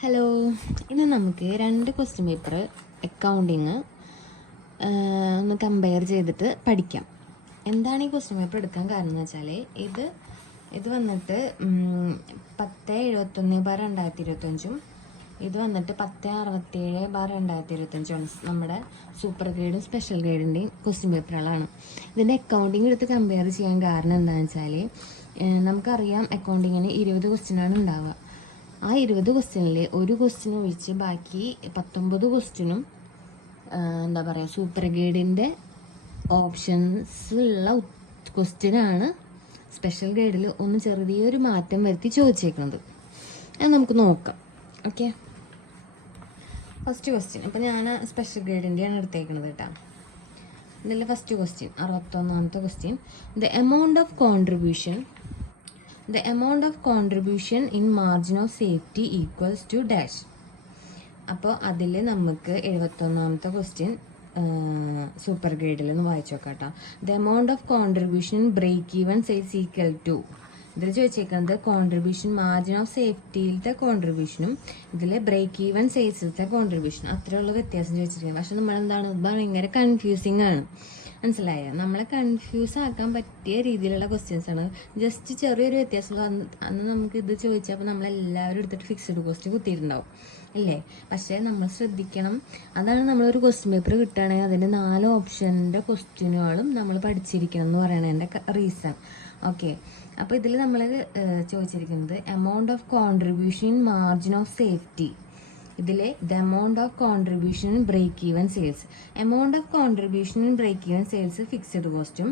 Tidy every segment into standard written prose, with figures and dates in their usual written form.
Hello, ഇന്ന് നമുക്ക് 2 question paper accounting ഒന്ന് കമ്പയർ ചെയ്തിട്ട് പഠിക്കാം. എന്താണ് ഈ ക്വസ്റ്റ്യൻ പേപ്പർ എടുക്കാൻ കാരണം എന്ന് വെച്ചാൽ ഇത് വന്നിട്ട് 1071/2025 ഇത് വന്നിട്ട് 1067/2025 നമ്മുടെ സൂപ്പർ ഗ്രേഡും സ്പെഷ്യൽ ഗ്രേഡിൻ്റെയും ക്വസ്റ്റ്യൻ പേപ്പറുകളാണ്. ഇതിൻ്റെ അക്കൗണ്ടിങ് എടുത്ത് കമ്പയർ ചെയ്യാൻ കാരണം എന്താണെന്ന് വെച്ചാൽ നമുക്കറിയാം അക്കൗണ്ടിങ്ങിന് 20 ക്വസ്റ്റ്യനാണ് ഉണ്ടാവുക. ആ 20 ക്വസ്റ്റ്യനിൽ ഒരു ക്വസ്റ്റ്യൻ ഒഴിച്ച് ബാക്കി 19 ക്വസ്റ്റ്യനും എന്താ പറയുക സൂപ്പർ ഗ്രേഡിൻ്റെ ഓപ്ഷൻസ് ഉള്ള ക്വസ്റ്റ്യനാണ് സ്പെഷ്യൽ ഗ്രേഡിൽ ഒന്ന് ചെറിയൊരു മാറ്റം വരുത്തി ചോദിച്ചേക്കുന്നത്. അത് നമുക്ക് നോക്കാം. ഓക്കെ, ഫസ്റ്റ് ക്വസ്റ്റ്യൻ അപ്പോൾ ഞാൻ സ്പെഷ്യൽ ഗ്രേഡിൻ്റെയാണ് എടുത്തേക്കുന്നത് കേട്ടോ. ഇതിൽ ഫസ്റ്റ് ക്വസ്റ്റ്യൻ 61ാമത്തെ question, the amount of contribution in margin of safety equals to dash. അപ്പോൾ അതിൽ നമുക്ക് 71ാമത്തെ ക്വസ്റ്റ്യൻ സൂപ്പർ ഗ്രേഡിൽ നിന്ന് വായിച്ചു നോക്കാം കേട്ടോ. The amount of contribution break even sales equal to, ഇതിൽ ചോദിച്ചേക്കുന്നത് കോൺട്രിബ്യൂഷൻ മാർജിൻ ഓഫ് സേഫ്റ്റിയിലത്തെ കോൺട്രിബ്യൂഷനും ഇതിൽ ബ്രേക്ക് ഈവൻ സെയിൽസിലത്തെ കോൺട്രിബ്യൂഷനും അത്രയുള്ള വ്യത്യാസം ചോദിച്ചിരിക്കുന്നത്. പക്ഷെ നമ്മളെന്താണ് ഭയങ്കര കൺഫ്യൂസിങ് ആണ്, മനസ്സിലായോ? നമ്മളെ കൺഫ്യൂസ് ആക്കാൻ പറ്റിയ രീതിയിലുള്ള ക്വസ്റ്റ്യൻസ് ആണ്. ജസ്റ്റ് ചെറിയൊരു വ്യത്യാസം അന്ന് നമുക്ക് ഇത് ചോദിച്ചപ്പോൾ നമ്മളെല്ലാവരും എടുത്തിട്ട് ഫിക്സ്ഡ് കോസ്റ്റ് കുത്തിയിട്ടുണ്ടാവും അല്ലേ? പക്ഷേ നമ്മൾ ശ്രദ്ധിക്കണം, അതാണ് നമ്മളൊരു ക്വസ്റ്റ്യൻ പേപ്പർ കിട്ടുകയാണെങ്കിൽ അതിൻ്റെ 4 ഓപ്ഷൻ്റെ ക്വസ്റ്റ്യനുകളും നമ്മൾ പഠിച്ചിരിക്കണം എന്ന് പറയണതിൻ്റെ റീസൺ. ഓക്കെ, അപ്പോൾ ഇതിൽ നമ്മൾ ചോദിച്ചിരിക്കുന്നത് amount of contribution in margin of safety, ഇതിലെ the amount of contribution in break even sales. Amount of contribution in break even sales fixed കോസ്റ്റും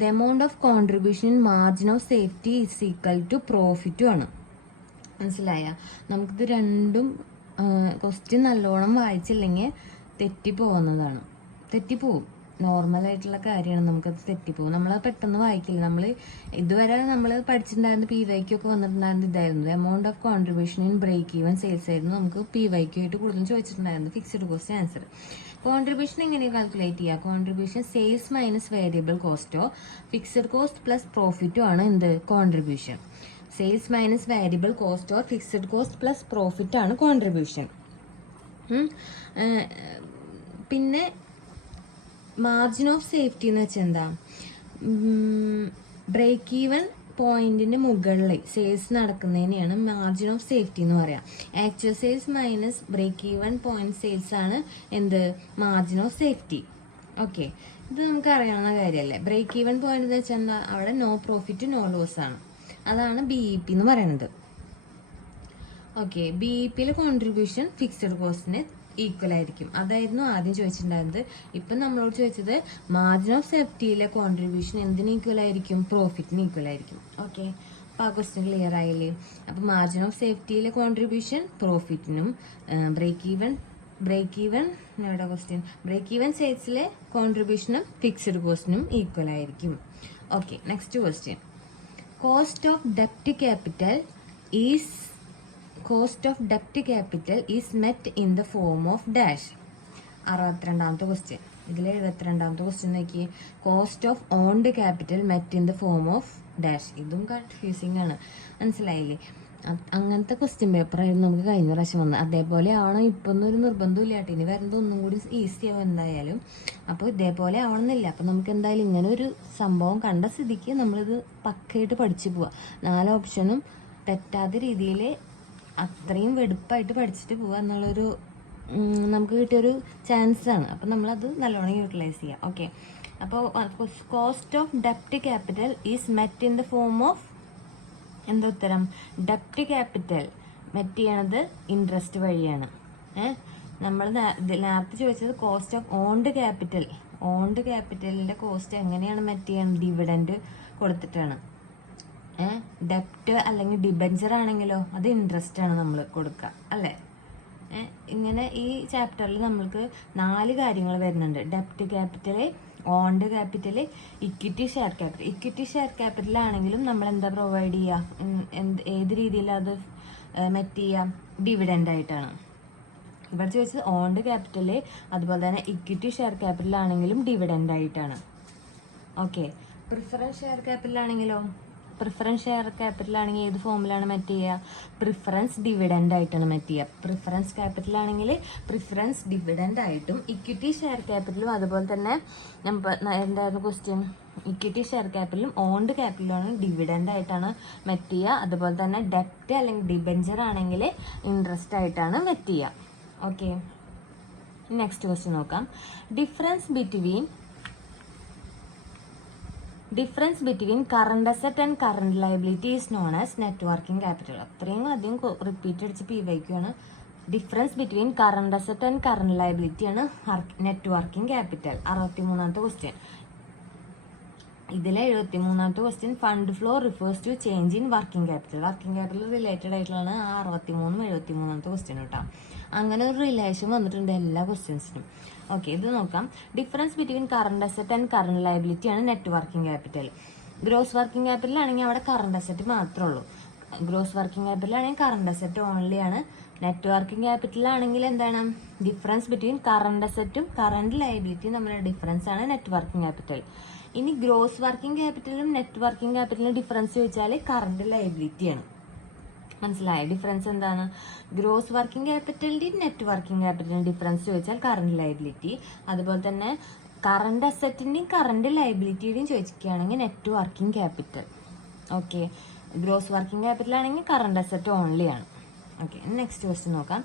the amount of contribution in margin of safety is equal to പ്രോഫിറ്റും ആണ്. മനസ്സിലായ? നമുക്കിത് രണ്ടും question നല്ലോണം വായിച്ചില്ലെങ്കിൽ തെറ്റിപ്പോകുന്നതാണ്. തെറ്റിപ്പോവും, നോർമലായിട്ടുള്ള കാര്യമാണ്, നമുക്കത് തെറ്റിപ്പോകും. നമ്മൾ പെട്ടെന്ന് വായിക്കില്ല. നമ്മൾ ഇതുവരെ നമ്മൾ പഠിച്ചിട്ടുണ്ടായിരുന്ന PYQ ഒക്കെ വന്നിട്ടുണ്ടായിരുന്നത് ഇതായിരുന്നു, amount of contribution in break even sales ആയിരുന്നു നമുക്ക് PYQ ആയിട്ട് കൂടുതലും ചോദിച്ചിട്ടുണ്ടായിരുന്നു ഫിക്സ്ഡ് കോസ്റ്റ് ആൻസർ. കോൺട്രിബ്യൂഷൻ എങ്ങനെ കാൽക്കുലേറ്റ് ചെയ്യുക? കോൺട്രിബ്യൂഷൻ സെയിൽസ് മൈനസ് വേരിയബിൾ കോസ്റ്റോ ഫിക്സ്ഡ് കോസ്റ്റ് പ്ലസ് പ്രോഫിറ്റോ ആണ് എന്ത് contribution. Sales minus variable cost or fixed cost plus profit ആണ് കോൺട്രിബ്യൂഷൻ. പിന്നെ മാർജിൻ ഓഫ് സേഫ്റ്റി എന്ന് വെച്ചാൽ എന്താ? ബ്രേക്ക് ഈവൻ പോയിന്റിന് മുകളിൽ സെയിൽസ് നടക്കുന്നതിനെയാണ് മാർജിൻ ഓഫ് സേഫ്റ്റി എന്ന് പറയാം. Actual sales minus break even point sales ആണ് എന്ത് മാർജിൻ ഓഫ് സേഫ്റ്റി. ഓക്കെ, ഇത് നമുക്ക് അറിയാവുന്ന കാര്യമല്ലേ. ബ്രേക്ക് ഈവൻ പോയിന്റ് എന്ന് വെച്ചാൽ എന്താ? അവിടെ നോ പ്രോഫിറ്റ് നോ ലോസ് ആണ്, അതാണ് BEP എന്ന് പറയുന്നത്. ഓക്കെ, BEPയിലെ കോൺട്രിബ്യൂഷൻ ഫിക്സഡ് കോസ്റ്റിന് ഈക്വൽ ആയിരിക്കും. അതായിരുന്നു ആദ്യം ചോദിച്ചിട്ടുണ്ടായിരുന്നത്. ഇപ്പം നമ്മളോട് ചോദിച്ചത് മാർജിൻ ഓഫ് സേഫ്റ്റിയിലെ കോൺട്രിബ്യൂഷൻ എന്തിന് ഈക്വൽ ആയിരിക്കും? പ്രോഫിറ്റിന് ഈക്വൽ ആയിരിക്കും. ഓക്കെ, അപ്പോൾ ആ ക്വസ്റ്റ്യൻ ക്ലിയർ ആയില്ലേ? അപ്പോൾ മാർജിൻ ഓഫ് സേഫ്റ്റിയിലെ കോൺട്രിബ്യൂഷൻ പ്രോഫിറ്റിനും ബ്രേക്ക് ഈവൻ സെയിൽസിലെ കോൺട്രിബ്യൂഷനും ഫിക്സഡ് കോസ്റ്റിനും ഈക്വൽ ആയിരിക്കും. Okay, next question, cost of ഡെപ്റ്റ് capital is met in the form of dash. 62ാമത്തെ ക്വസ്റ്റ്യൻ. ഇതിൽ 72ാമത്തെ ക്വസ്റ്റ്യൻ നോക്കിയേ, cost of owned capital met in the form of dash. ഇതും കൺഫ്യൂസിംഗ് ആണ്, മനസ്സിലായില്ലേ? അങ്ങനത്തെ ക്വസ്റ്റ്യൻ പേപ്പറായിരുന്നു നമുക്ക് കഴിഞ്ഞ പ്രാവശ്യം വന്നത്. അതേപോലെ ആവണം ഇപ്പം ഒന്നും ഒരു നിർബന്ധമില്ല കേട്ടോ. ഇനി വരുന്നത് ഒന്നും കൂടി ഈസി ആവും എന്തായാലും. അപ്പോൾ ഇതേപോലെ ആവണമെന്നില്ല. അപ്പോൾ നമുക്ക് എന്തായാലും ഇങ്ങനെ ഒരു സംഭവം കണ്ട സ്ഥിതിക്ക് നമ്മളിത് പക്കയായിട്ട് പഠിച്ചു പോവുക. 4 ഓപ്ഷനും തെറ്റാത്ത രീതിയിൽ അത്രയും വെടുപ്പായിട്ട് പഠിച്ചിട്ട് പോവുക എന്നുള്ളൊരു നമുക്ക് കിട്ടിയൊരു ചാൻസാണ്. അപ്പം നമ്മളത് നല്ലോണം യൂട്ടിലൈസ് ചെയ്യുക. ഓക്കെ, അപ്പോൾ കോസ്റ്റ് ഓഫ് ഡെപ്റ്റ് capital is met in the form of എന്താ ഉത്തരം? ഡെപ്റ്റ് ക്യാപിറ്റൽ മെറ്റ് ചെയ്യണത് ഇൻട്രസ്റ്റ് വഴിയാണ്. നമ്മൾ നേരത്തെ ചോദിച്ചത് കോസ്റ്റ് ഓഫ് ഓൺഡ് ക്യാപിറ്റലിൻ്റെ കോസ്റ്റ് എങ്ങനെയാണ് മെറ്റ് ചെയ്യണത്? ഡിവിഡൻഡ് കൊടുത്തിട്ടാണ്. ഡെപ്റ്റ് അല്ലെങ്കിൽ ഡിബഞ്ചർ ആണെങ്കിലോ അത് ഇൻട്രസ്റ്റ് ആണ് നമ്മൾ കൊടുക്കുക അല്ലേ? ഇങ്ങനെ ഈ ചാപ്റ്ററിൽ നമ്മൾക്ക് 4 കാര്യങ്ങൾ വരുന്നുണ്ട്. ഡെപ്റ്റ് capital, owned capital, equity share capital. Equity share capital ആണെങ്കിലും നമ്മൾ എന്താ പ്രൊവൈഡ് ചെയ്യുക? ഏത് രീതിയിലാണ് അത് മെറ്റ് ചെയ്യുക? ഡിവിഡൻഡ് ആയിട്ടാണ്. ഇവിടെ ചോദിച്ചത് ഓൺഡ് ക്യാപിറ്റൽ, അതുപോലെ തന്നെ ഇക്വിറ്റി ഷെയർ ക്യാപിറ്റൽ ആണെങ്കിലും ഡിവിഡൻഡ് ആയിട്ടാണ്. ഓക്കെ, പ്രിഫറൻസ് ഷെയർ ക്യാപിറ്റൽ ആണെങ്കിലോ പ്രിഫറൻസ് ഷെയർ ക്യാപിറ്റൽ ആണെങ്കിൽ ഏത് ഫോമിലാണ് മെറ്റ് ചെയ്യുക? പ്രിഫറൻസ് ഡിവിഡൻഡ് ആയിട്ടാണ് മെറ്റ് ചെയ്യുക. പ്രിഫറൻസ് ക്യാപിറ്റൽ ആണെങ്കിൽ പ്രിഫറൻസ് ഡിവിഡൻഡ് ആയിട്ടും, ഇക്വിറ്റി ഷെയർ ക്യാപിറ്റലും അതുപോലെ തന്നെ എന്തായിരുന്നു ക്വസ്റ്റ്യൻ? ഇക്വിറ്റി ഷെയർ ക്യാപിറ്റലും ഓൺഡ് ക്യാപിറ്റലാണ് ഡിവിഡൻഡ് ആയിട്ടാണ് മെറ്റ് ചെയ്യുക. അതുപോലെ തന്നെ ഡെപ്റ്റ് അല്ലെങ്കിൽ ഡിബെഞ്ചർ ആണെങ്കിൽ ഇൻട്രസ്റ്റ് ആയിട്ടാണ് മെറ്റ് ചെയ്യുക. ഓക്കെ, നെക്സ്റ്റ് ക്വസ്റ്റ്യൻ നോക്കാം. Difference between current asset and current liability is known as net working capital. അത്രയും അധികം റിപ്പീറ്റ് അടിച്ച് PYQ ആണ്. Difference between current asset and current liability ആണ് നെറ്റ് വർക്കിംഗ് ക്യാപിറ്റൽ. 63ാമത്തെ ക്വസ്റ്റ്യൻ. ഇതിലെ 73ാമത്തെ question, fund flow refers to change in working capital. Working capital related ആയിട്ടുള്ളതാണ് ആ 63ഉം 73ാമത്തെ ക്വസ്റ്റ്യൻ കേട്ടോ. അങ്ങനെ ഒരു റിലേഷൻ വന്നിട്ടുണ്ട് എല്ലാ ക്വസ്റ്റ്യൻസിനും. ഓക്കെ, ഇത് നോക്കാം. Difference between current asset and current liability ആണ് net working capital. Gross working capital ആണെങ്കിൽ അവിടെ കറണ്ട് അസറ്റ് മാത്രമേ ഉള്ളൂ. ഗ്രോസ് വർക്കിംഗ് ക്യാപിറ്റൽ ആണെങ്കിൽ കറണ്ട് അസറ്റ് ഓൺലി ആണ്. നെറ്റ് വർക്കിംഗ് ക്യാപിറ്റൽ ആണെങ്കിൽ എന്താണ്? ഡിഫറൻസ് ബിറ്റ്വീൻ കറണ്ട് അസറ്റും കറണ്ട് ലയബിലിറ്റിയും തമ്മിലുള്ള ഡിഫറൻസ് ആണ് നെറ്റ് വർക്കിംഗ് ക്യാപിറ്റൽ. ഇനി ഗ്രോസ് വർക്കിംഗ് ക്യാപിറ്റലും നെറ്റ് വർക്കിംഗ് ക്യാപിറ്റലിനും ഡിഫറൻസ് ചോദിച്ചാൽ കറണ്ട് ലയബിലിറ്റിയാണ്. മനസ്സിലായ ഡിഫറൻസ് എന്താണ്? ഗ്രോസ് വർക്കിംഗ് ക്യാപിറ്റലിന്റെയും നെറ്റ് വർക്കിംഗ് ക്യാപിറ്റലിന്റെ ഡിഫറൻസ് ചോദിച്ചാൽ കറണ്ട് ലയബിലിറ്റി. അതുപോലെ തന്നെ കറണ്ട് അസറ്റിന്റെയും കറണ്ട് ലയബിലിറ്റിയുടെയും ചോദിക്കുകയാണെങ്കിൽ net working capital. Okay, gross working capital ആണെങ്കിൽ കറണ്ട് അസറ്റ് ഓൺലി ആണ്. ഓക്കെ, നെക്സ്റ്റ് ക്വസ്റ്റ്യൻ നോക്കാം.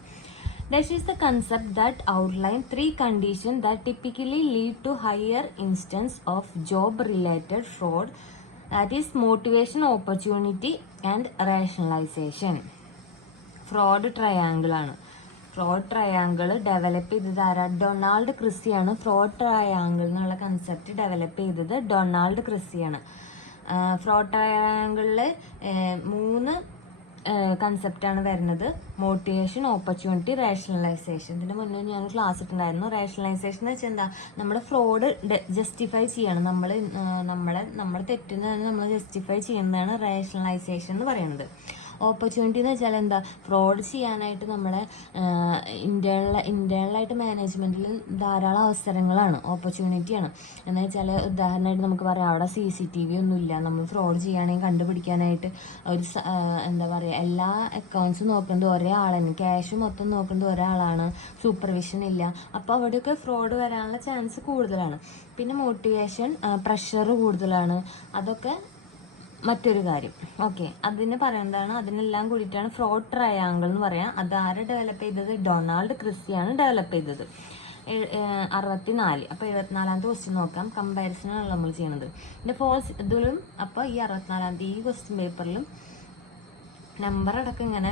This is the concept that outline 3 conditions that typically lead to higher instance of job-related fraud. That is motivation, opportunity and rationalization. Fraud triangle ആണ്. Fraud triangle develop ചെയ്തത് ആരാ? Donald ക്രിസിയാണ്. Fraud triangle എന്നുള്ള concept develop ചെയ്തത് Donald ക്രിസിയാണ്. Fraud ട്രയാങ്കിളിൽ 3 കൺസെപ്റ്റാണ് വരുന്നത്. Motivation, opportunity, rationalisation. ഇതിന് മുന്നേ ഞാൻ class ഇട്ടുണ്ടായിരുന്നു. Rationalisation എന്ന് വെച്ചാൽ എന്താ? നമ്മുടെ ഫ്രോഡ് ജസ്റ്റിഫൈ ചെയ്യണം. നമ്മളെ തെറ്റിന് നമ്മൾ ജസ്റ്റിഫൈ ചെയ്യുന്നതാണ് റേഷണലൈസേഷൻ എന്ന് പറയുന്നത്. ഓപ്പർച്യൂണിറ്റി എന്ന് വെച്ചാൽ എന്താ? ഫ്രോഡ് ചെയ്യാനായിട്ട് നമ്മളെ ഇന്റേണലായിട്ട് മാനേജ്മെന്റിൽ ധാരാളം അവസരങ്ങളാണ്, ഓപ്പർച്യൂണിറ്റിയാണ്. എന്ന് വെച്ചാൽ ഉദാഹരണമായിട്ട് നമുക്ക് പറയാം, അവിടെ CCTV ഒന്നുമില്ല, നമ്മൾ ഫ്രോഡ് ചെയ്യുകയാണെങ്കിൽ കണ്ടുപിടിക്കാനായിട്ട് ഒരു എന്താ പറയുക, എല്ലാ അക്കൗണ്ട്സും നോക്കേണ്ടത് ഒരേ ആളാണ്, ക്യാഷ് മൊത്തം നോക്കേണ്ടത് ഒരാളാണ്, സൂപ്പർവിഷൻ ഇല്ല. അപ്പോൾ അവിടെയൊക്കെ ഫ്രോഡ് വരാനുള്ള ചാൻസ് കൂടുതലാണ്. പിന്നെ മോട്ടിവേഷൻ, പ്രഷർ കൂടുതലാണ്. അതൊക്കെ മറ്റൊരു കാര്യം. ഓക്കെ, അതിന് പറയുന്നതാണ്, അതിനെല്ലാം കൂടിയിട്ടാണ് ഫ്രോഡ് ട്രയാങ്കിൾ എന്ന് പറയാം. അത് ആര് ഡെവലപ്പ് ചെയ്തത്? ഡൊണാൾഡ് ക്രിസിയാണ് ഡെവലപ്പ് ചെയ്തത്. 64. അപ്പോൾ 74ാമത്തെ ക്വസ്റ്റ്യൻ നോക്കാം. കമ്പാരിസനാണ് നമ്മൾ ചെയ്യുന്നത്. ഇതിൻ്റെ ഫോൾസ് ഇതിലും. അപ്പോൾ ഈ 64ാമത്തെ ഈ ക്വസ്റ്റ്യൻ പേപ്പറിലും നമ്പർ അടക്കം ഇങ്ങനെ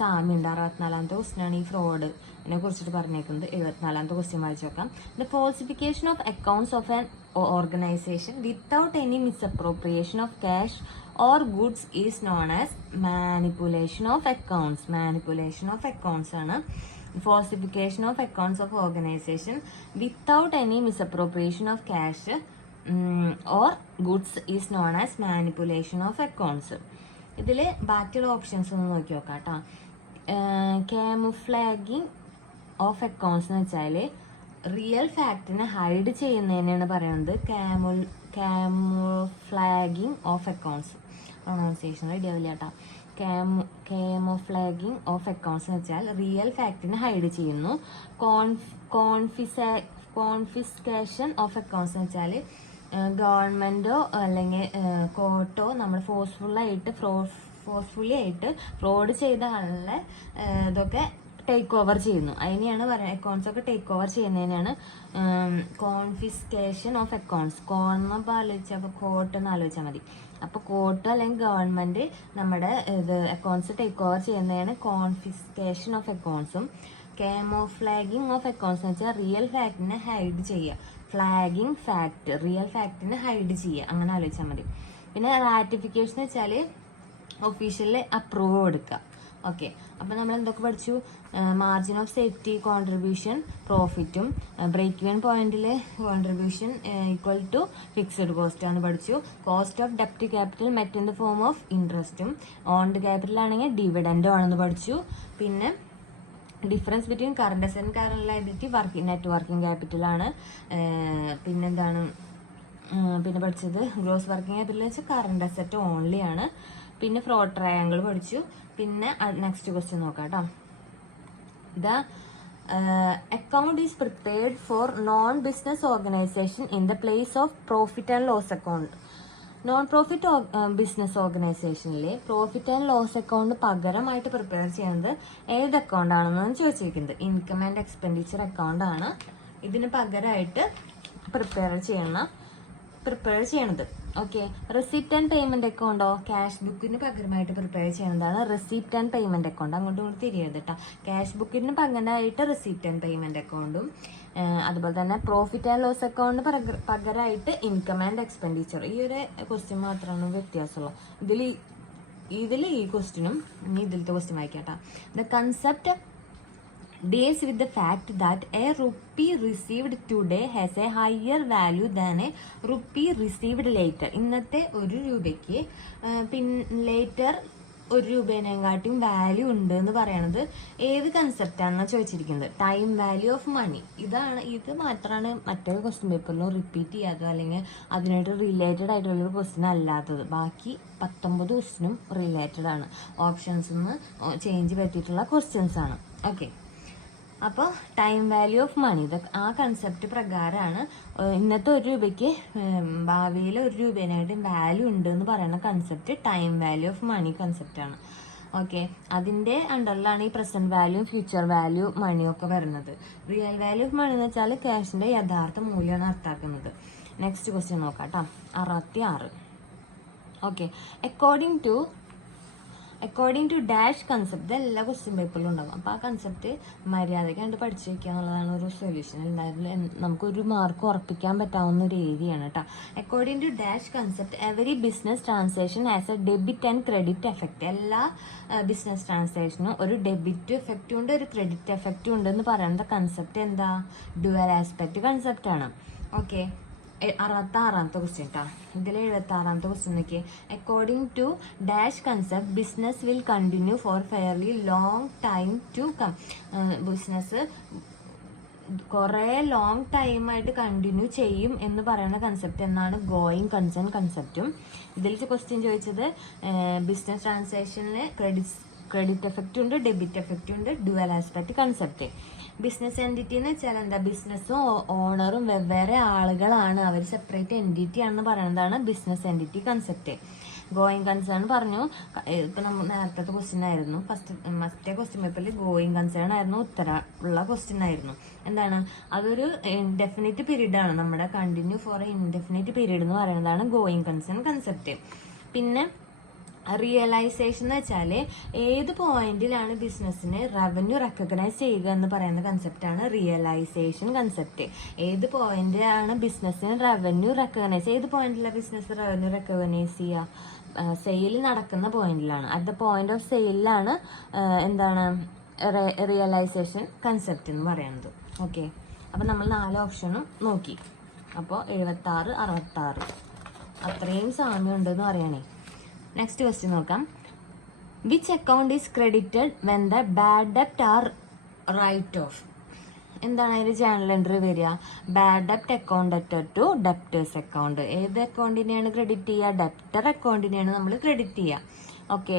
സാമ്യമുണ്ട്. 64ാമത്തെ ക്വസ്റ്റ്യനാണ് ഈ ഫ്രോഡ് ഇതിനെ കുറിച്ചിട്ട് പറഞ്ഞേക്കുന്നത്. 74ാമത്തെ ക്വസ്റ്റ്യൻ വായിച്ചു നോക്കാം. The falsification of accounts of an organization without any misappropriation of cash or goods is known as manipulation of accounts. Manipulation of accounts ആണ് falsification of accounts of organization without any misappropriation of cash or goods is known as manipulation of accounts. ഇതിൽ ബാക്കിയുള്ള options ഒന്ന് നോക്കി നോക്കാം കേട്ടോ. ക്യാമുഫ്ലാഗിങ് of accounts എന്ന് വെച്ചാൽ real ഫാക്റ്റിനെ hide ചെയ്യുന്നതിനാണ് പറയുന്നത് ക്യാമുഫ്ലാഗിങ് ഓഫ് അക്കൗണ്ട്സ്. പ്രൊണൗൺസിയേഷൻ റെഡി ആവില്ല കേട്ടോ. ക്യാമുഫ്ലാഗിങ് ഓഫ് അക്കൗണ്ട്സ് എന്ന് വെച്ചാൽ റിയൽ ഫാക്റ്റിനെ ഹൈഡ് ചെയ്യുന്നു. കോൺഫിസ്കേഷൻ ഓഫ് അക്കൗണ്ട്സ് എന്ന് വെച്ചാൽ ഗവൺമെൻറ്റോ അല്ലെങ്കിൽ കോർട്ടോ നമ്മൾ ഫോഴ്സ്ഫുള്ളി ആയിട്ട് ഫ്രോഡ് ചെയ്ത ആളുടെ ഇതൊക്കെ ടേക്ക് ഓവർ ചെയ്യുന്നു. അതിനെയാണ് പറയുക, അക്കൗണ്ട്സ് ഒക്കെ ടേക്ക് ഓവർ ചെയ്യുന്നതിനാണ് കോൺഫിസ്കേഷൻ ഓഫ് അക്കൗണ്ട്സ്. കോൺന്നപ്പോൾ ആലോചിച്ചാൽ അപ്പോൾ കോർട്ട് എന്ന് ആലോചിച്ചാൽ മതി. അപ്പോൾ കോർട്ട് അല്ലെങ്കിൽ ഗവൺമെൻറ് നമ്മുടെ ഇത് അക്കൗണ്ട്സ് ടേക്ക് ഓവർ ചെയ്യുന്നതാണ് കോൺഫിസ്കേഷൻ ഓഫ് അക്കൗണ്ട്സും. ക്യാമോഫ്ലാഗിങ് ഓഫ് അക്കൗണ്ട്സ് എന്ന് വെച്ചാൽ റിയൽ ഫാക്റ്റിനെ ഹൈഡ് ചെയ്യുക. ഫ്ലാഗിങ് ഫാക്റ്റ്, റിയൽ ഫാക്റ്റിനെ ഹൈഡ് ചെയ്യുക, അങ്ങനെ ആലോചിച്ചാൽ മതി. പിന്നെ റാറ്റിഫിക്കേഷൻ വെച്ചാൽ ഒഫീഷ്യലി അപ്രൂവ് കൊടുക്കുക. ഓക്കെ, അപ്പോൾ നമ്മൾ എന്തൊക്കെ പഠിച്ചു? മാർജിൻ ഓഫ് സേഫ്റ്റി, കോൺട്രിബ്യൂഷൻ, പ്രോഫിറ്റും, ബ്രേക്ക് ഇവൻ പോയിന്റിൽ contribution equal to fixed cost ആണ് പഠിച്ചു. കോസ്റ്റ് ഓഫ് ഡെപ്റ്റ് capital met in the form of ഇൻട്രസ്റ്റും, ഓൺഡ് ക്യാപിറ്റൽ ആണെങ്കിൽ ഡിവിഡൻഡും ആണെന്ന് പഠിച്ചു. പിന്നെ difference between current asset and current liability net working ക്യാപിറ്റലാണ്. പിന്നെന്താണ് പിന്നെ പഠിച്ചത് ഗ്രോസ് വർക്കിംഗ് ക്യാപിറ്റൽ വെച്ചാൽ കറണ്ട് അസറ്റ് ഓൺലി ആണ്. പിന്നെ ഫ്രോഡ് ട്രയാങ്കിൾ പഠിച്ചു. പിന്നെ നെക്സ്റ്റ് ക്വസ്റ്റ്യൻ നോക്കാം കേട്ടോ. The account is prepared for non-business organization in the place of profit and loss account. Non profit business ഓർഗനൈസേഷനിലെ പ്രോഫിറ്റ് ആൻഡ് ലോസ് അക്കൗണ്ട് പകരമായിട്ട് prepare ചെയ്യുന്നത് ഏത് അക്കൗണ്ട് ആണെന്നാണ് ചോദിച്ചിരിക്കുന്നത്. ഇൻകം ആൻഡ് എക്സ്പെൻഡിച്ചർ അക്കൗണ്ട് ആണ് ഇതിന് പകരമായിട്ട് പ്രിപ്പയർ ചെയ്യണത്. ഓക്കെ, റെസിപ്റ്റ് ആൻഡ് പേയ്മെന്റ് അക്കൗണ്ടോ ക്യാഷ് ബുക്കിന് പകരമായിട്ട് പ്രിപ്പയർ ചെയ്യുന്നതാണ് റെസിപ്റ്റ് ആൻഡ് പേയ്മെന്റ് അക്കൗണ്ട്. അങ്ങോട്ടും ഇങ്ങോട്ട് തിരിയരുത് കേട്ടോ. ക്യാഷ് ബുക്കിന് പകരമായിട്ട് റെസിപ്റ്റ് ആൻഡ് പേയ്മെന്റ് അക്കൗണ്ടും അതുപോലെ തന്നെ പ്രോഫിറ്റ് ആൻഡ് ലോസ് അക്കൗണ്ട് പകരമായിട്ട് ഇൻകം ആൻഡ് എക്സ്പെൻഡിച്ചർ. ഈ ഒരു ക്വസ്റ്റ്യൻ മാത്രമാണ് വ്യത്യാസമുള്ളത്. ഇതിൽ ഈ ക്വസ്റ്റ്യനും ഇനി ഇതിലത്തെ ക്വസ്റ്റ്യൻ വായിക്കാട്ടോ. The concept deals with the fact that a rupee received today has a higher value than a rupee received later. ഇന്നത്തെ ഒരു രൂപയ്ക്ക് ലേറ്റർ ഒരു രൂപേനെക്കാട്ടും വാല്യൂ ഉണ്ട് എന്ന് പറയണത് ഏത് കൺസെപ്റ്റാണെന്നാണ് ചോദിച്ചിരിക്കുന്നത്. Time value of money. ഇത് മാത്രമാണ് മറ്റേ ക്വസ്റ്റ്യൻ പേപ്പറിലും റിപ്പീറ്റ് ചെയ്യാത്തത് അല്ലെങ്കിൽ അതിനായിട്ട് റിലേറ്റഡ് ആയിട്ടുള്ളൊരു ക്വസ്റ്റ്യൻ അല്ലാത്തത്. ബാക്കി 19 ക്വസ്റ്റ്യനും റിലേറ്റഡ് ആണ്. ഓപ്ഷൻസിൽ നിന്ന് ചേഞ്ച് പറ്റിയിട്ടുള്ള ക്വസ്റ്റ്യൻസ് ആണ്. ഓക്കെ, അപ്പോൾ ടൈം വാല്യൂ ഓഫ് മണി ആ കൺസെപ്റ്റ് പ്രകാരമാണ് ഇന്നത്തെ ഒരു രൂപയ്ക്ക് ഭാവിയിൽ ഒരു രൂപേനായിട്ട് വാല്യൂ ഉണ്ട് എന്ന് പറയുന്ന concept time value of money കൺസെപ്റ്റാണ്. ഓക്കെ, അതിൻ്റെ അണ്ടറിലാണ് ഈ പ്രസന്റ് വാല്യൂ ഫ്യൂച്ചർ വാല്യൂ മണിയും ഒക്കെ വരുന്നത്. റിയൽ വാല്യൂ ഓഫ് മണി എന്ന് വെച്ചാൽ ക്യാഷിൻ്റെ യഥാർത്ഥ മൂല്യമാണ് അർത്ഥാക്കുന്നത്. നെക്സ്റ്റ് ക്വസ്റ്റ്യൻ നോക്കാം കേട്ടോ. 66. Okay, according to dash concept എല്ലാ ക്വസ്റ്റ്യൻ പേപ്പറിലും ഉണ്ടാകും. അപ്പോൾ ആ കൺസെപ്റ്റ് മര്യാദയ്ക്ക് കണ്ട് പഠിച്ചു വയ്ക്കുക എന്നുള്ളതാണ് ഒരു സൊല്യൂഷൻ. എന്തായാലും നമുക്കൊരു മാർക്ക് ഉറപ്പിക്കാൻ പറ്റാവുന്ന ഒരു ഏരിയയാണ് കേട്ടോ. According to dash concept every business transaction as a debit and credit effect. എല്ലാ ബിസിനസ് ട്രാൻസാക്ഷനും ഒരു ഡെബിറ്റ് എഫക്റ്റും ഉണ്ട്, ഒരു ക്രെഡിറ്റ് എഫക്റ്റും ഉണ്ട് എന്ന് പറയുന്ന കൺസെപ്റ്റ് എന്താ? ഡ്യുവൽ ആസ്പെക്റ്റ് കൺസെപ്റ്റ് ആണ്. ഓക്കെ, 66ാമത്തെ ക്വസ്റ്റ്യൻ കേട്ടോ. ഇതിൽ 76ാമത്തെ ക്വസ്റ്റ്യൻ നോക്കിയേ. According to dash concept business will continue for fairly long time to come. Business കുറേ ലോങ് ടൈമായിട്ട് കണ്ടിന്യൂ ചെയ്യും എന്ന് പറയുന്ന കൺസെപ്റ്റ് എന്നാണ് ഗോയിങ് കൺസേൺ കൺസെപ്റ്റും. ഇതിൽ ക്വസ്റ്റ്യൻ ചോദിച്ചത് ബിസിനസ് ട്രാൻസാക്ഷനിൽ ക്രെഡിറ്റ് എഫക്റ്റ് ഉണ്ട്, ഡെബിറ്റ് എഫക്റ്റ് ഉണ്ട്, dual aspect concept. Business entity എന്ന് വെച്ചാൽ എന്താ? ബിസിനസ്സും ഓണറും വെവ്വേറെ ആളുകളാണ്, അവർ സെപ്പറേറ്റ് എൻറ്റിറ്റി ആണെന്ന് പറയുന്നതാണ് business entity concept. Going concern പറഞ്ഞു. ഇപ്പം നമ്മൾ നേരത്തെ ക്വസ്റ്റ്യൻ ആയിരുന്നു, ഫസ്റ്റേ ക്വസ്റ്റ്യൻ പേപ്പറിൽ ഗോയിങ് കൺസേൺ ആയിരുന്നു ഉള്ള ക്വസ്റ്റ്യൻ ആയിരുന്നു. എന്താണ്? അതൊരു ഇൻഡെഫിനിറ്റ് പീരീഡ് ആണ്. നമ്മുടെ കണ്ടിന്യൂ ഫോർ ഇൻഡെഫിനിറ്റ് പീരീഡ് എന്ന് പറയുന്നതാണ് ഗോയിങ് കൺസേൺ കൺസെപ്റ്റ്. പിന്നെ റിയലൈസേഷൻ എന്ന് വെച്ചാൽ ഏത് പോയിന്റിലാണ് ബിസിനസ്സിന് റവന്യൂ റെക്കഗ്നൈസ് ചെയ്യുക എന്ന് പറയുന്ന കൺസെപ്റ്റാണ് റിയലൈസേഷൻ കൺസെപ്റ്റ്. ഏത് പോയിന്റിലാണ് ബിസിനസ്സിന് റവന്യൂ റെക്കഗ്നൈസ്, ഏത് പോയിന്റിലാണ് ബിസിനസ് റവന്യൂ റെക്കഗ്നൈസ് ചെയ്യുക? സെയിൽ നടക്കുന്ന പോയിന്റിലാണ്. അറ്റ് ദ പോയിന്റ് ഓഫ് സെയിലാണ് എന്താണ് റിയലൈസേഷൻ കൺസെപ്റ്റ് എന്ന് പറയുന്നത്. ഓക്കെ, അപ്പം നമ്മൾ 4 ഓപ്ഷനും നോക്കി. അപ്പോൾ 76, 66 അത്രയും സാമ്യം ഉണ്ടെന്ന് പറയണേ. നെക്സ്റ്റ് ക്വസ്റ്റ്യൻ നോക്കാം. Which account is credited when the bad ഡെപ്റ്റ് ആർ റൈറ്റ് ഓഫ്? എന്താണ് അതിന് ജേണൽ എൻട്രി വരിക? ബാഡ് ഡെപ്റ്റ് അക്കൗണ്ടഡ് ടു ഡെപ്റ്റേഴ്സ് അക്കൗണ്ട്. ഏത് അക്കൗണ്ടിനെയാണ് ക്രെഡിറ്റ് ചെയ്യുക? ഡെപ്റ്റർ അക്കൗണ്ടിനെയാണ് നമ്മൾ ക്രെഡിറ്റ് ചെയ്യുക. ഓക്കെ,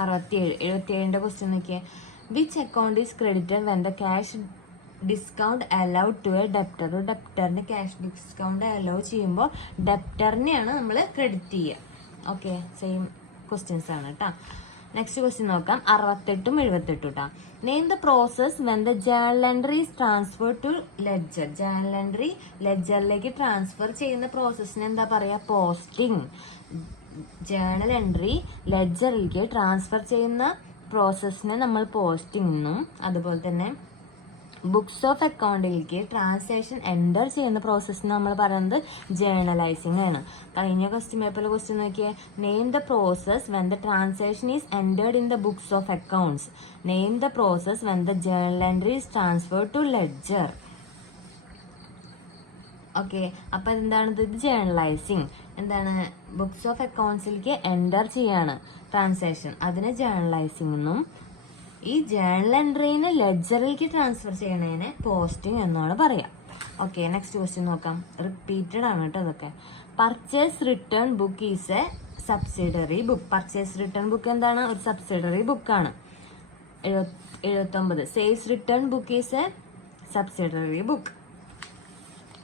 77ന്റെ ക്വസ്റ്റ്യൻ നോക്കിയേ. Which account is credited when the cash discount allowed to a debtor. ഒരു ഡെപ്റ്ററിന് ക്യാഷ് ഡിസ്കൗണ്ട് അലൗ ചെയ്യുമ്പോൾ ഡെപ്റ്ററിനെയാണ് നമ്മൾ ക്രെഡിറ്റ് ചെയ്യുക. ഓക്കെ, സെയിം ക്വസ്റ്റ്യൻസ് ആണ് കേട്ടോ. നെക്സ്റ്റ് ക്വസ്റ്റ്യൻ നോക്കാം. 68ഉം 78ഉം കേട്ടോ. Name the process when the journal entry is transfer to ledger. Journal entry ലെഡ്ജറിലേക്ക് ട്രാൻസ്ഫർ ചെയ്യുന്ന പ്രോസസ്സിന് എന്താ പറയുക? പോസ്റ്റിംഗ്. ജേണൽ എൻട്രി ലെഡ്ജറിലേക്ക് ട്രാൻസ്ഫർ ചെയ്യുന്ന പ്രോസസ്സിനെ നമ്മൾ പോസ്റ്റിംഗ് എന്നും, അതുപോലെ തന്നെ ബുക്സ് ഓഫ് അക്കൗണ്ടിലേക്ക് ട്രാൻസാക്ഷൻ എൻ്റർ ചെയ്യുന്ന പ്രോസസ്സിന് നമ്മൾ പറയുന്നത് ജേണലൈസിങ് ആണ്. കഴിഞ്ഞ ക്വസ്റ്റ്യൻ പേപ്പറിൽ ക്വസ്റ്റ്യൻ നോക്കിയേ. Name the process when the transaction is entered in the books of accounts. Name the process when the journal entry is transfer to ledger. Okay, അപ്പം എന്താണിത്? ഇത് ജേണലൈസിങ്. എന്താണ്? ബുക്സ് ഓഫ് അക്കൗണ്ട്സിലേക്ക് enter ചെയ്യാണ് transaction, അതിനെ journalising എന്നും, ഈ journal എൻട്രീനെ ലെഡ്ജറിലേക്ക് ട്രാൻസ്ഫർ ചെയ്യണതിനെ പോസ്റ്റിംഗ് എന്നാണ് പറയാം. ഓക്കെ, നെക്സ്റ്റ് ക്വസ്റ്റ്യൻ നോക്കാം. റിപ്പീറ്റഡ് ആണ് കേട്ടോ ഇതൊക്കെ. Purchase return book is a subsidiary book. Purchase return book എന്താണ്? ഒരു സബ്സിഡറി ബുക്കാണ്. 79. Sales return book is a subsidiary book.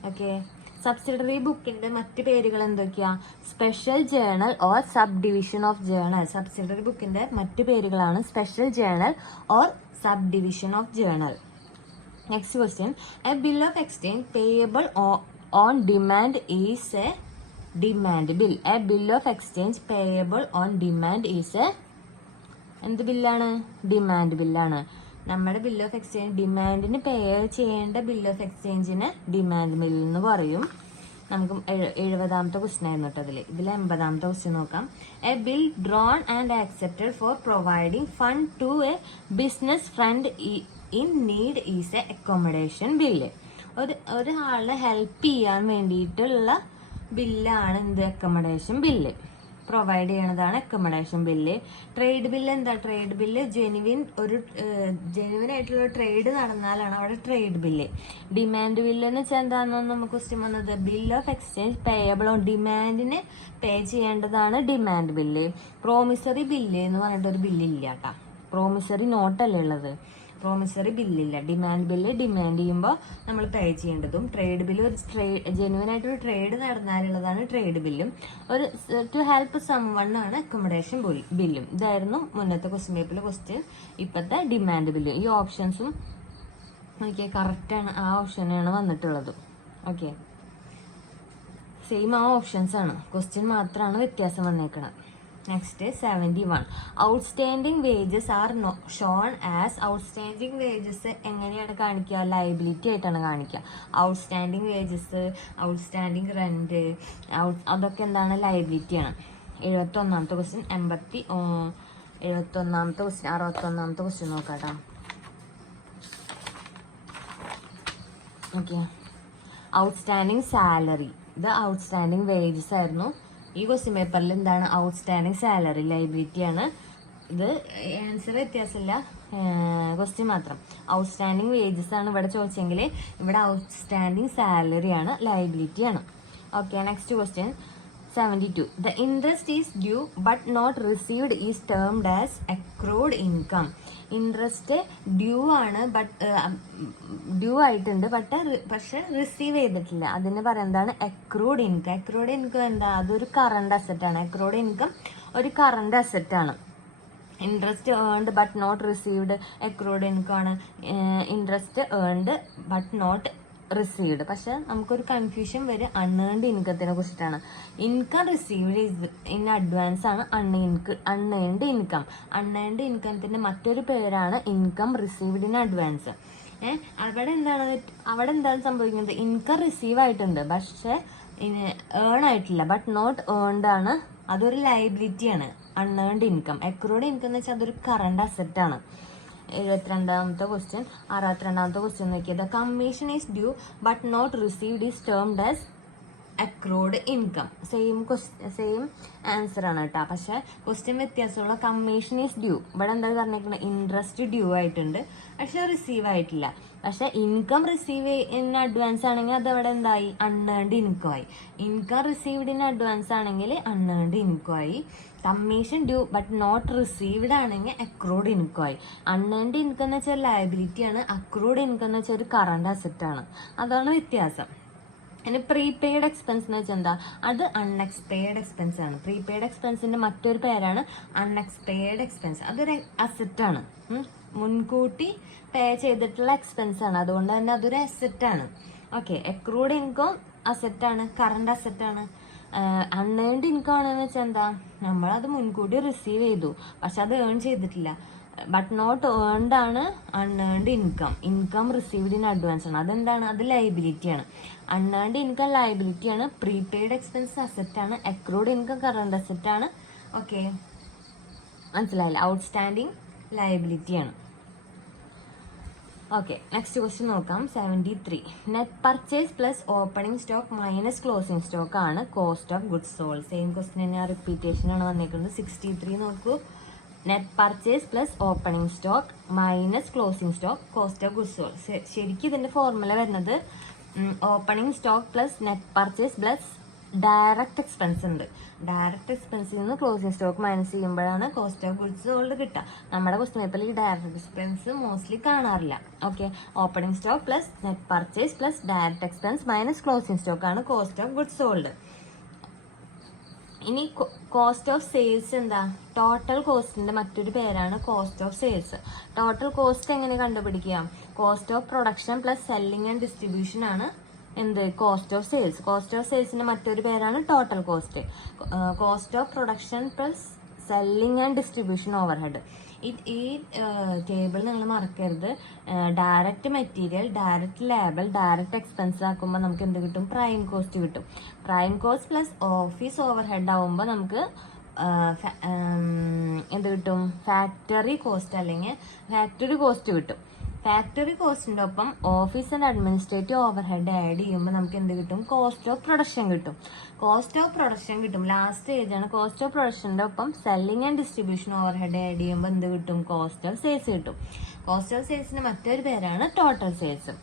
Okay, subsidiary ബുക്കിന്റെ മറ്റ് പേരുകൾ എന്തൊക്കെയാ? Special journal or sub division of journal. Subsidiary ബുക്കിന്റെ മറ്റ് പേരുകളാണ് special journal or sub division of journal. Next question. A bill of exchange payable on demand is A demand bill. A bill of exchange payable on demand is A എന്ത് ബില്ലാണ്? Demand ബില്ലാണ്. നമ്മുടെ bill of exchange ഡിമാൻഡിന് പേ ചെയ്യേണ്ട bill of എക്സ്ചേഞ്ചിന് demand bill എന്ന് പറയും. നമുക്ക് 70ാമത്തെ ക്വസ്റ്റ്യൻ ആയിരുന്നു കേട്ടോ ഇതിൽ 80ാമത്തെ ക്വസ്റ്റ്യൻ നോക്കാം. A bill drawn and accepted for providing fund to a business friend in need is a accommodation bill. ഒരാളെ ഹെൽപ്പ് ചെയ്യാൻ വേണ്ടിയിട്ടുള്ള ബില്ലാണ് എന്ത്? Accommodation bill. പ്രൊവൈഡ് ചെയ്യണതാണ് അക്കോമഡേഷൻ ബില്ല്. ട്രേഡ് ബില്ല് എന്താ? ട്രേഡ് ബില്ല് ജെനുവിൻ ആയിട്ടുള്ള ട്രേഡ് നടന്നാലാണ് അവിടെ ട്രേഡ് ബില്ല്. ഡിമാൻഡ് ബില്ല് എന്ന് വെച്ചാൽ എന്താണെന്ന് നമുക്ക് ക്വസ്റ്റ്യൻ വന്നത്. Bill of exchange payable on ഡിമാൻഡിന് പേ ചെയ്യേണ്ടതാണ് ഡിമാൻഡ് ബില്ല്. പ്രോമിസറി ബില്ല് എന്ന് പറഞ്ഞിട്ട് ഒരു ബില്ലില്ല കേട്ടോ. പ്രോമിസറി നോട്ടല്ലേ ഉള്ളത്, പ്രോമിസറി ബില്ലില്ല. ഡിമാൻഡ് ബില്ല് ഡിമാൻഡ് ചെയ്യുമ്പോൾ നമ്മൾ പേ ചെയ്യേണ്ടതും, ട്രേഡ് ബില്ല് ഒരു ജെന്യുവൻ ആയിട്ടൊരു ട്രേഡ് നടന്നാലുള്ളതാണ് ട്രേഡ് ബില്ലും. ഒരു ടു ഹെൽപ്പ് സം വൺ ആണ് അക്കോമഡേഷൻ ബില്ലും. ഇതായിരുന്നു മുന്നത്തെ ക്വസ്റ്റ്യൻ പേപ്പറിലെ ക്വസ്റ്റ്യൻ. ഇപ്പോഴത്തെ ഡിമാൻഡ് ബില്ല്. ഈ ഓപ്ഷൻസും നോക്കിയാൽ കറക്റ്റാണ്. ആ ഓപ്ഷനാണ് വന്നിട്ടുള്ളത്. ഓക്കെ, സെയിം ആ ഓപ്ഷൻസ് ആണ്, ക്വസ്റ്റ്യൻ മാത്രമാണ് വ്യത്യാസം വന്നേക്കുന്നത്. Next 71. Outstanding wages are shown as. Outstanding wages എങ്ങനെയാണ് കാണിക്കുക? ലയബിലിറ്റി ആയിട്ടാണ് കാണിക്കുക. ഔട്ട്സ്റ്റാൻഡിങ് വേജസ്, ഔട്ട്സ്റ്റാൻഡിങ് റെന്റ്, അതൊക്കെ എന്താണ്? ലയബിലിറ്റിയാണ്. 71ാമത്തെ ക്വസ്റ്റ്യൻ. 71ാമത്തെ ക്വസ്റ്റ്യൻ. 61ാമത്തെ ക്വസ്റ്റ്യൻ നോക്കാട്ടോ. Okay, outstanding salary. ഇത് ഔട്ട്സ്റ്റാൻഡിങ് വേജസ് ആയിരുന്നു. ഈ ക്വസ്റ്റ്യൻ പേപ്പറിൽ എന്താണ്? ഔട്ട്സ്റ്റാൻഡിങ് സാലറി ലയബിലിറ്റി ആണ്. ഇത് ആൻസർ വ്യത്യാസമില്ല, ക്വസ്റ്റ്യൻ മാത്രം. ഔട്ട്സ്റ്റാൻഡിങ് വേജസ് ആണ് ഇവിടെ ചോദിച്ചെങ്കിൽ ഇവിടെ ഔട്ട്സ്റ്റാൻഡിങ് സാലറി ആണ്, ലയബിലിറ്റി ആണ്. Okay, next question 72. The interest is due but not received is termed as accrued income. Interest due ആണ്, ഡ്യൂ ആയിട്ടുണ്ട്, പക്ഷെ റിസീവ് ചെയ്തിട്ടില്ല. അതിന് പറയുന്നതാണ് അക്രൂഡ് ഇൻകം. അക്രൂഡ് ഇൻകം എന്താ? അതൊരു കറണ്ട് അസറ്റ് ആണ്. അക്രൂഡ് ഇൻകം ഒരു കറണ്ട് അസറ്റ് ആണ്. Interest earned but not received accrued income ആണ്. Interest earned but not received. പക്ഷെ നമുക്കൊരു കൺഫ്യൂഷൻ വരും അൺഏൺഡ് ഇൻകത്തിനെ കുറിച്ചിട്ടാണ്. ഇൻകം റിസീവ്ഡ് ഇൻ അഡ്വാൻസ് ആണ് അൺഏൺഡ് ഇൻകം. അൺഏൺഡ് ഇൻകത്തിന്റെ മറ്റൊരു പേരാണ് ഇൻകം റിസീവ്ഡ് ഇൻ അഡ്വാൻസ്. അവിടെ എന്താണ് സംഭവിക്കുന്നത്? ഇൻകം റിസീവ് ആയിട്ടുണ്ട് പക്ഷെ ഏൺ ആയിട്ടില്ല. ബട്ട് നോട്ട് ഏൺഡ് ആണ്. അതൊരു ലയബിലിറ്റിയാണ്. Unearned income. അക്രൂഡ് ഇൻകം എന്ന് വെച്ചാൽ അതൊരു കറണ്ട് അസറ്റ് ആണ്. 72ാമത്തെ ക്വസ്റ്റ്യൻ. 62ാമത്തെ ക്വസ്റ്റ്യൻ നോക്കിയത്. Commission is due but not received is termed as accrued income. Same answer ആണ് കേട്ടോ. പക്ഷെ ക്വസ്റ്റ്യൻ വ്യത്യാസമുള്ള. Commission is due. ഇവിടെ എന്താ പറഞ്ഞേക്കുന്നത്? ഇൻട്രസ്റ്റ് ഡ്യൂ ആയിട്ടുണ്ട് പക്ഷെ റിസീവ് ആയിട്ടില്ല. പക്ഷെ ഇൻകം റിസീവ് ഇൻ അഡ്വാൻസ് ആണെങ്കിൽ അത് അവിടെ എന്തായി? അൺഏൺഡ് ഇൻകം ആയി. ഇൻകം റിസീവ്ഡ് ഇൻ അഡ്വാൻസ് ആണെങ്കിൽ അൺഏൺഡ് ഇൻകം ആയി. Commission due but not received ആണെങ്കിൽ അക്രൂഡ് ഇൻകം ആയി. അൺഏൺഡ് ഇൻകം എന്ന് വെച്ചാൽ ലയബിലിറ്റി ആണ്. അക്രൂഡ് ഇൻകം എന്ന് വെച്ചാൽ ഒരു കറണ്ട് അസറ്റ് ആണ്. അതാണ് വ്യത്യാസം. ഇനി പ്രീപെയ്ഡ് എക്സ്പെൻസ് എന്ന് വെച്ചാൽ എന്താ? അത് അൺഎക്സ്പെയ്ഡ് എക്സ്പെൻസ് ആണ്. പ്രീപെയ്ഡ് എക്സ്പെൻസിന്റെ മറ്റൊരു പേരാണ് അൺഎക്സ്പെയ്ഡ് എക്സ്പെൻസ്. അതൊരു അസറ്റ് ആണ്. മുൻകൂട്ടി പേ ചെയ്തിട്ടുള്ള എക്സ്പെൻസ് ആണ്. അതുകൊണ്ട് തന്നെ അതൊരു അസറ്റ് ആണ്. ഓക്കെ, അക്രൂഡ് ഇൻകം അസറ്റ് ആണ്, കറണ്ട് അസറ്റ് ആണ്. അൺഏൺഡ് ഇൻകം ആണെന്ന് വെച്ചാൽ എന്താ? നമ്മളത് മുൻകൂട്ടി റിസീവ് ചെയ്തു പക്ഷെ അത് ഏൺ ചെയ്തിട്ടില്ല. ബട്ട് നോട്ട് ഏൺഡ് ആണ് unearned income. Income received in advance ആണ്. അതെന്താണ്? അത് ലയബിലിറ്റി ആണ്. അൺഏൺഡ് ഇൻകം ലയബിലിറ്റി ആണ്. പ്രീപെയ്ഡ് എക്സ്പെൻസ് അസറ്റ് ആണ്. അക്രൂഡ് ഇൻകം കറണ്ട് അസറ്റ് ആണ്. ഓക്കെ, മനസ്സിലായില്ല? ഔട്ട്സ്റ്റാൻഡിങ് ലയബിലിറ്റി ആണ്. ഓക്കെ, നെക്സ്റ്റ് ക്വസ്റ്റ്യൻ നോക്കാം. 73. Net purchase plus opening stock minus closing stock ആണ് cost of goods sold. Same question തന്നെ, repetition ആണ് വന്നിരിക്കുന്നത്. 63 നോക്കൂ. Net purchase plus opening stock minus closing stock cost of goods sold. ശരിക്കും ഇതിന്റെ formula വരുന്നത് opening stock plus net purchase plus direct expense ഉണ്ട്. Direct എക്സ്പെൻസിൽ നിന്ന് ക്ലോസിംഗ് സ്റ്റോക്ക് മൈനസ് ചെയ്യുമ്പോഴാണ് കോസ്റ്റ് ഓഫ് ഗുഡ്സ് സോൾഡ് കിട്ടുക. നമ്മുടെ ക്വസ്റ്റ്യൻ പേപ്പറിൽ ഈ ഡയറക്റ്റ് എക്സ്പെൻസ് മോസ്റ്റ്ലി കാണാറില്ല. Okay, opening stock plus net purchase plus direct expense minus closing stock ആണ് cost of goods sold. ഇനി കോസ്റ്റ് ഓഫ് സെയിൽസ് എന്താ? ടോട്ടൽ കോസ്റ്റിന്റെ മറ്റൊരു പേരാണ് cost of sales. Total cost എങ്ങനെ കണ്ടുപിടിക്കുക? Cost of production plus selling and distribution ആണ് എന്ത്? Cost of sales. Cost of സെയിൽസിന്റെ മറ്റൊരു പേരാണ് total cost. Cost of production plus selling and distribution overhead. ഈ ടേബിൾ നിങ്ങൾ മറക്കരുത്. Direct material, direct labour, direct expense ആക്കുമ്പോൾ നമുക്ക് എന്ത് കിട്ടും? പ്രൈം കോസ്റ്റ് കിട്ടും. Prime cost plus office overhead ആവുമ്പോൾ നമുക്ക് എന്ത് കിട്ടും? ഫാക്ടറി കോസ്റ്റ് അല്ലെങ്കിൽ ഫാക്ടറി കോസ്റ്റ് കിട്ടും. ഫാക്ടറി കോസ്റ്റിന്റെ ഒപ്പം office and administrative overhead add ചെയ്യുമ്പോൾ നമുക്ക് എന്ത് കിട്ടും? കോസ്റ്റ് ഓഫ് പ്രൊഡക്ഷൻ കിട്ടും. കോസ്റ്റ് ഓഫ് പ്രൊഡക്ഷൻ കിട്ടും. ലാസ്റ്റ് ഏജാണ് കോസ്റ്റ് ഓഫ് പ്രൊഡക്ഷന്റെ ഒപ്പം selling and distribution overhead add ചെയ്യുമ്പോൾ എന്ത് കിട്ടും? കോസ്റ്റ് ഓഫ് സെയിൽസ് കിട്ടും. കോസ്റ്റ് ഓഫ് സെയിൽസിന്റെ മറ്റൊരു പേരാണ് ടോട്ടൽ സെയിൽസ്.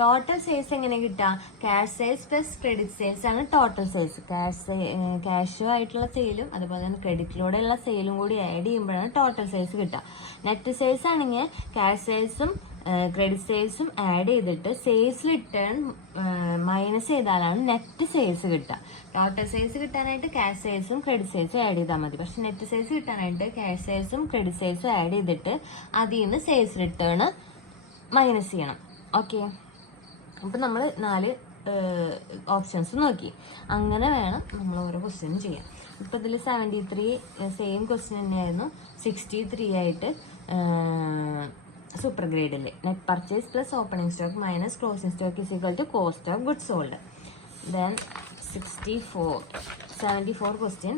ടോട്ടൽ സെയിൽസ് എങ്ങനെ കിട്ടുക? Cash sales plus credit sales ആണ് ടോട്ടൽ സെയിൽസ്. ക്യാഷ് ആയിട്ടുള്ള സെയിലും അതുപോലെ തന്നെ ക്രെഡിറ്റിലൂടെയുള്ള സെയിലും കൂടി ആഡ് ചെയ്യുമ്പോഴാണ് ടോട്ടൽ സെയിൽസ് കിട്ടുക. നെറ്റ് സെയിൽസ് ആണെങ്കിൽ ക്യാഷ് സെയിൽസും ക്രെഡിറ്റ് സെയിൽസും ആഡ് ചെയ്തിട്ട് സെയിൽസ് റിട്ടേൺ മൈനസ് ചെയ്താലാണ് നെറ്റ് സെയിൽസ് കിട്ടുക. ടോട്ടൽ സെയിൽസ് കിട്ടാനായിട്ട് ക്യാഷ് സെയിൽസും ക്രെഡിറ്റ് സെയിൽസും ആഡ് ചെയ്താൽ മതി. പക്ഷെ നെറ്റ് സെയിൽസ് കിട്ടാനായിട്ട് ക്യാഷ് സെയിൽസും ക്രെഡിറ്റ് സെയിൽസും ആഡ് ചെയ്തിട്ട് അതിൽ നിന്ന് സെയിൽസ് റിട്ടേൺ മൈനസ് ചെയ്യണം. ഓക്കെ, അപ്പം നമ്മൾ 4 ഓപ്ഷൻസ് നോക്കി. അങ്ങനെ വേണം നമ്മൾ ഓരോ ക്വസ്റ്റ്യനും ചെയ്യാൻ. ഇപ്പം ഇതിൽ 73 സെയിം ക്വസ്റ്റ്യൻ തന്നെയായിരുന്നു. 63 ആയിട്ട് സൂപ്പർ ഗ്രേഡിൽ net purchase plus opening stock minus closing stock is equal to cost of goods sold. Then 74 question.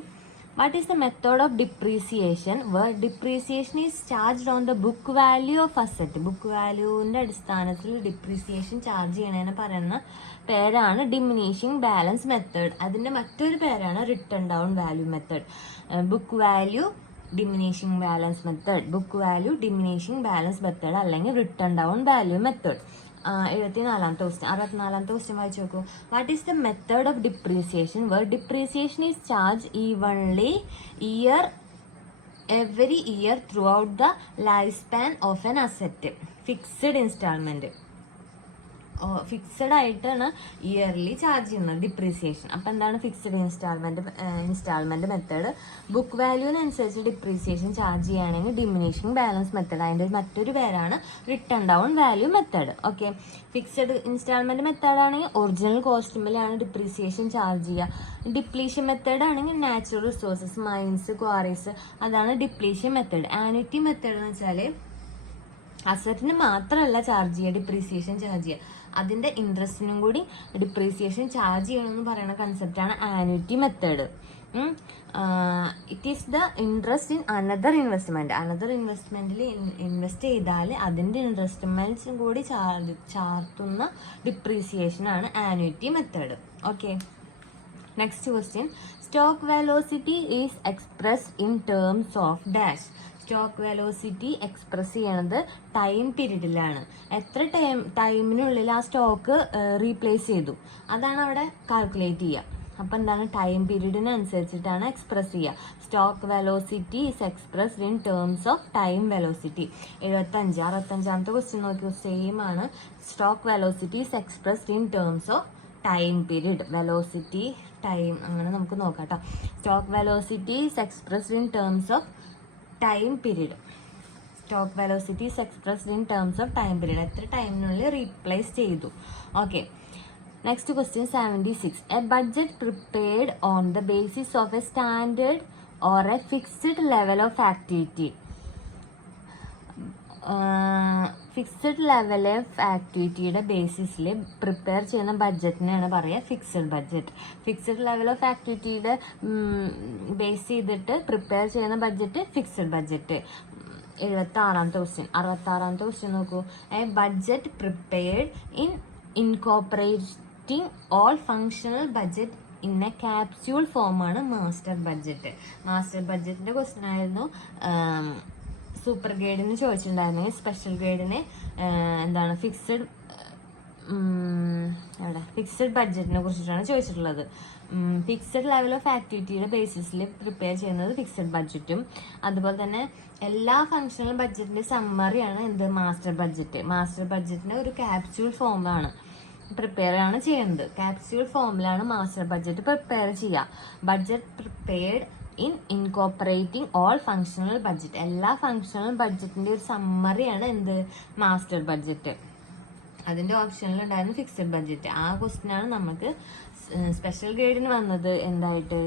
What is the method of depreciation where depreciation is charged on the book value of asset? Book വാല്യൂവിൻ്റെ അടിസ്ഥാനത്തിൽ depreciation charge ചെയ്യണതിന് പറയുന്ന പേരാണ് diminishing balance method. അതിൻ്റെ മറ്റൊരു പേരാണ് written down value method. Book value diminishing balance method, book value diminishing balance method അല്ലെങ്കിൽ written down value method. 64ാമത്തെ question. 64ാമത്തെ ക്വസ്റ്റ്യൻ വായിച്ചു നോക്കൂ. What is the method of depreciation where depreciation is charge evenly every year throughout the life span of an asset? Fixed instalment. Fixed ആയിട്ടാണ് yearly charge ചെയ്യുന്നത് depreciation. അപ്പം എന്താണ് fixed instalment method? Book വാല്യൂവിനനുസരിച്ച് depreciation charge ചെയ്യുകയാണെങ്കിൽ diminishing balance method. അതിൻ്റെ മറ്റൊരു പേരാണ് written down value method. Okay, fixed instalment method ആണെങ്കിൽ ഒറിജിനൽ കോസ്റ്റുമിലാണ് ഡിപ്രീസിയേഷൻ ചാർജ് ചെയ്യുക. ഡിപ്ലീഷൻ മെത്തേഡ് ആണെങ്കിൽ നാച്ചുറൽ റിസോഴ്സസ്, മൈൻസ്, ക്വാറീസ്, അതാണ് ഡിപ്ലീഷൻ മെത്തേഡ്. ആനുറ്റി മെത്തേഡ് എന്ന് വെച്ചാൽ അസറ്റിന് മാത്രമല്ല ചാർജ് ചെയ്യുക, ഡിപ്രീസിയേഷൻ ചാർജ് ചെയ്യുക, അതിൻ്റെ ഇൻട്രസ്റ്റിനും കൂടി ഡിപ്രീസിയേഷൻ ചാർജ് ചെയ്യണമെന്ന് പറയുന്ന കൺസെപ്റ്റാണ് annuity method. It is the interest in another ഇൻവെസ്റ്റ്മെന്റിൽ ഇൻവെസ്റ്റ് ചെയ്താൽ അതിൻ്റെ ഇൻവെസ്റ്റ്മെന്റ്സും കൂടി ചാർത്തുന്ന ഡിപ്രീസിയേഷൻ ആണ് annuity method. Okay, next question. Stock velocity is expressed in terms of dash. Stock velocity express ചെയ്യണത് ടൈം പീരീഡിലാണ്. എത്ര ടൈമിനുള്ളിൽ ആ സ്റ്റോക്ക് റീപ്ലേസ് ചെയ്തു അതാണ് അവിടെ കാൽക്കുലേറ്റ് ചെയ്യുക. അപ്പം എന്താണ്? ടൈം പീരീഡിനനുസരിച്ചിട്ടാണ് എക്സ്പ്രസ് ചെയ്യുക. Stock velocity is expressed in terms of time velocity. 65ാമത്തെ ക്വസ്റ്റ്യൻ നോക്കിയോ, സെയിം ആണ്. Stock velocity is expressed in terms of time period. Velocity, time, അങ്ങനെ നമുക്ക് നോക്കാം കേട്ടോ. Stock velocity is expressed in terms of time period. Stock velocity is expressed in terms of time period. എത്ര ടൈമിനുള്ളിൽ replace ചെയ്തു. Okay, next question 76. A budget prepared on the basis of A standard or a fixed level of activity. Fixed level of ആക്ടിവിറ്റിയുടെ ബേസിസിൽ prepare ചെയ്യുന്ന ബഡ്ജറ്റിനെയാണ് പറയുക fixed budget. Fixed level of ആക്ടിവിറ്റിയുടെ base ചെയ്തിട്ട് പ്രിപ്പയർ ചെയ്യുന്ന ബഡ്ജറ്റ് ഫിക്സഡ് ബഡ്ജറ്റ്. 76ാമത്തെ question നോക്കൂ. A budget prepared in incorporating all functional budget in a capsule ഫോമാണ് മാസ്റ്റർ ബഡ്ജറ്റ്. മാസ്റ്റർ ബഡ്ജറ്റിന്റെ ക്വസ്റ്റ്യൻ ആയിരുന്നു സൂപ്പർ ഗ്രേഡിന് ചോദിച്ചിട്ടുണ്ടായിരുന്നെങ്കിൽ സ്പെഷ്യൽ ഗ്രേഡിന് എന്താണ് ഫിക്സഡ് എവിടെ ഫിക്സഡ് ബഡ്ജറ്റിനെ കുറിച്ചിട്ടാണ് ചോദിച്ചിട്ടുള്ളത്. ഫിക്സഡ് ലെവൽ ഓഫ് ആക്ടിവിറ്റിയുടെ ബേസിസിൽ പ്രിപ്പയർ ചെയ്യുന്നത് ഫിക്സഡ് ബഡ്ജറ്റും, അതുപോലെ തന്നെ എല്ലാ ഫങ്ഷണൽ ബഡ്ജറ്റിന്റെ സമ്മറിയാണ് എന്ത് മാസ്റ്റർ ബഡ്ജറ്റ്. മാസ്റ്റർ ബഡ്ജറ്റിന്റെ ഒരു ക്യാപ്സ്യൂൾ ഫോമാണ് പ്രിപ്പയർ ആണ് ചെയ്യുന്നത്. ക്യാപ്സ്യൂൾ ഫോമിലാണ് മാസ്റ്റർ ബഡ്ജറ്റ് പ്രിപ്പയർ ചെയ്യുക. Budget prepared in incorporating all functional budget. എല്ലാ ഫങ്ഷണൽ ബഡ്ജറ്റിന്റെ ഒരു സമ്മറിയാണ് എന്ത് മാസ്റ്റർ ബഡ്ജറ്റ്. അതിന്റെ ഓപ്ഷനിൽ ഉണ്ടായിരുന്നു ഫിക്സഡ് ബഡ്ജറ്റ്. ആ ക്വസ്റ്റ്യനാണ് നമുക്ക് സ്പെഷ്യൽ ഗ്രേഡിന് വന്നത്. എന്തായിട്ട്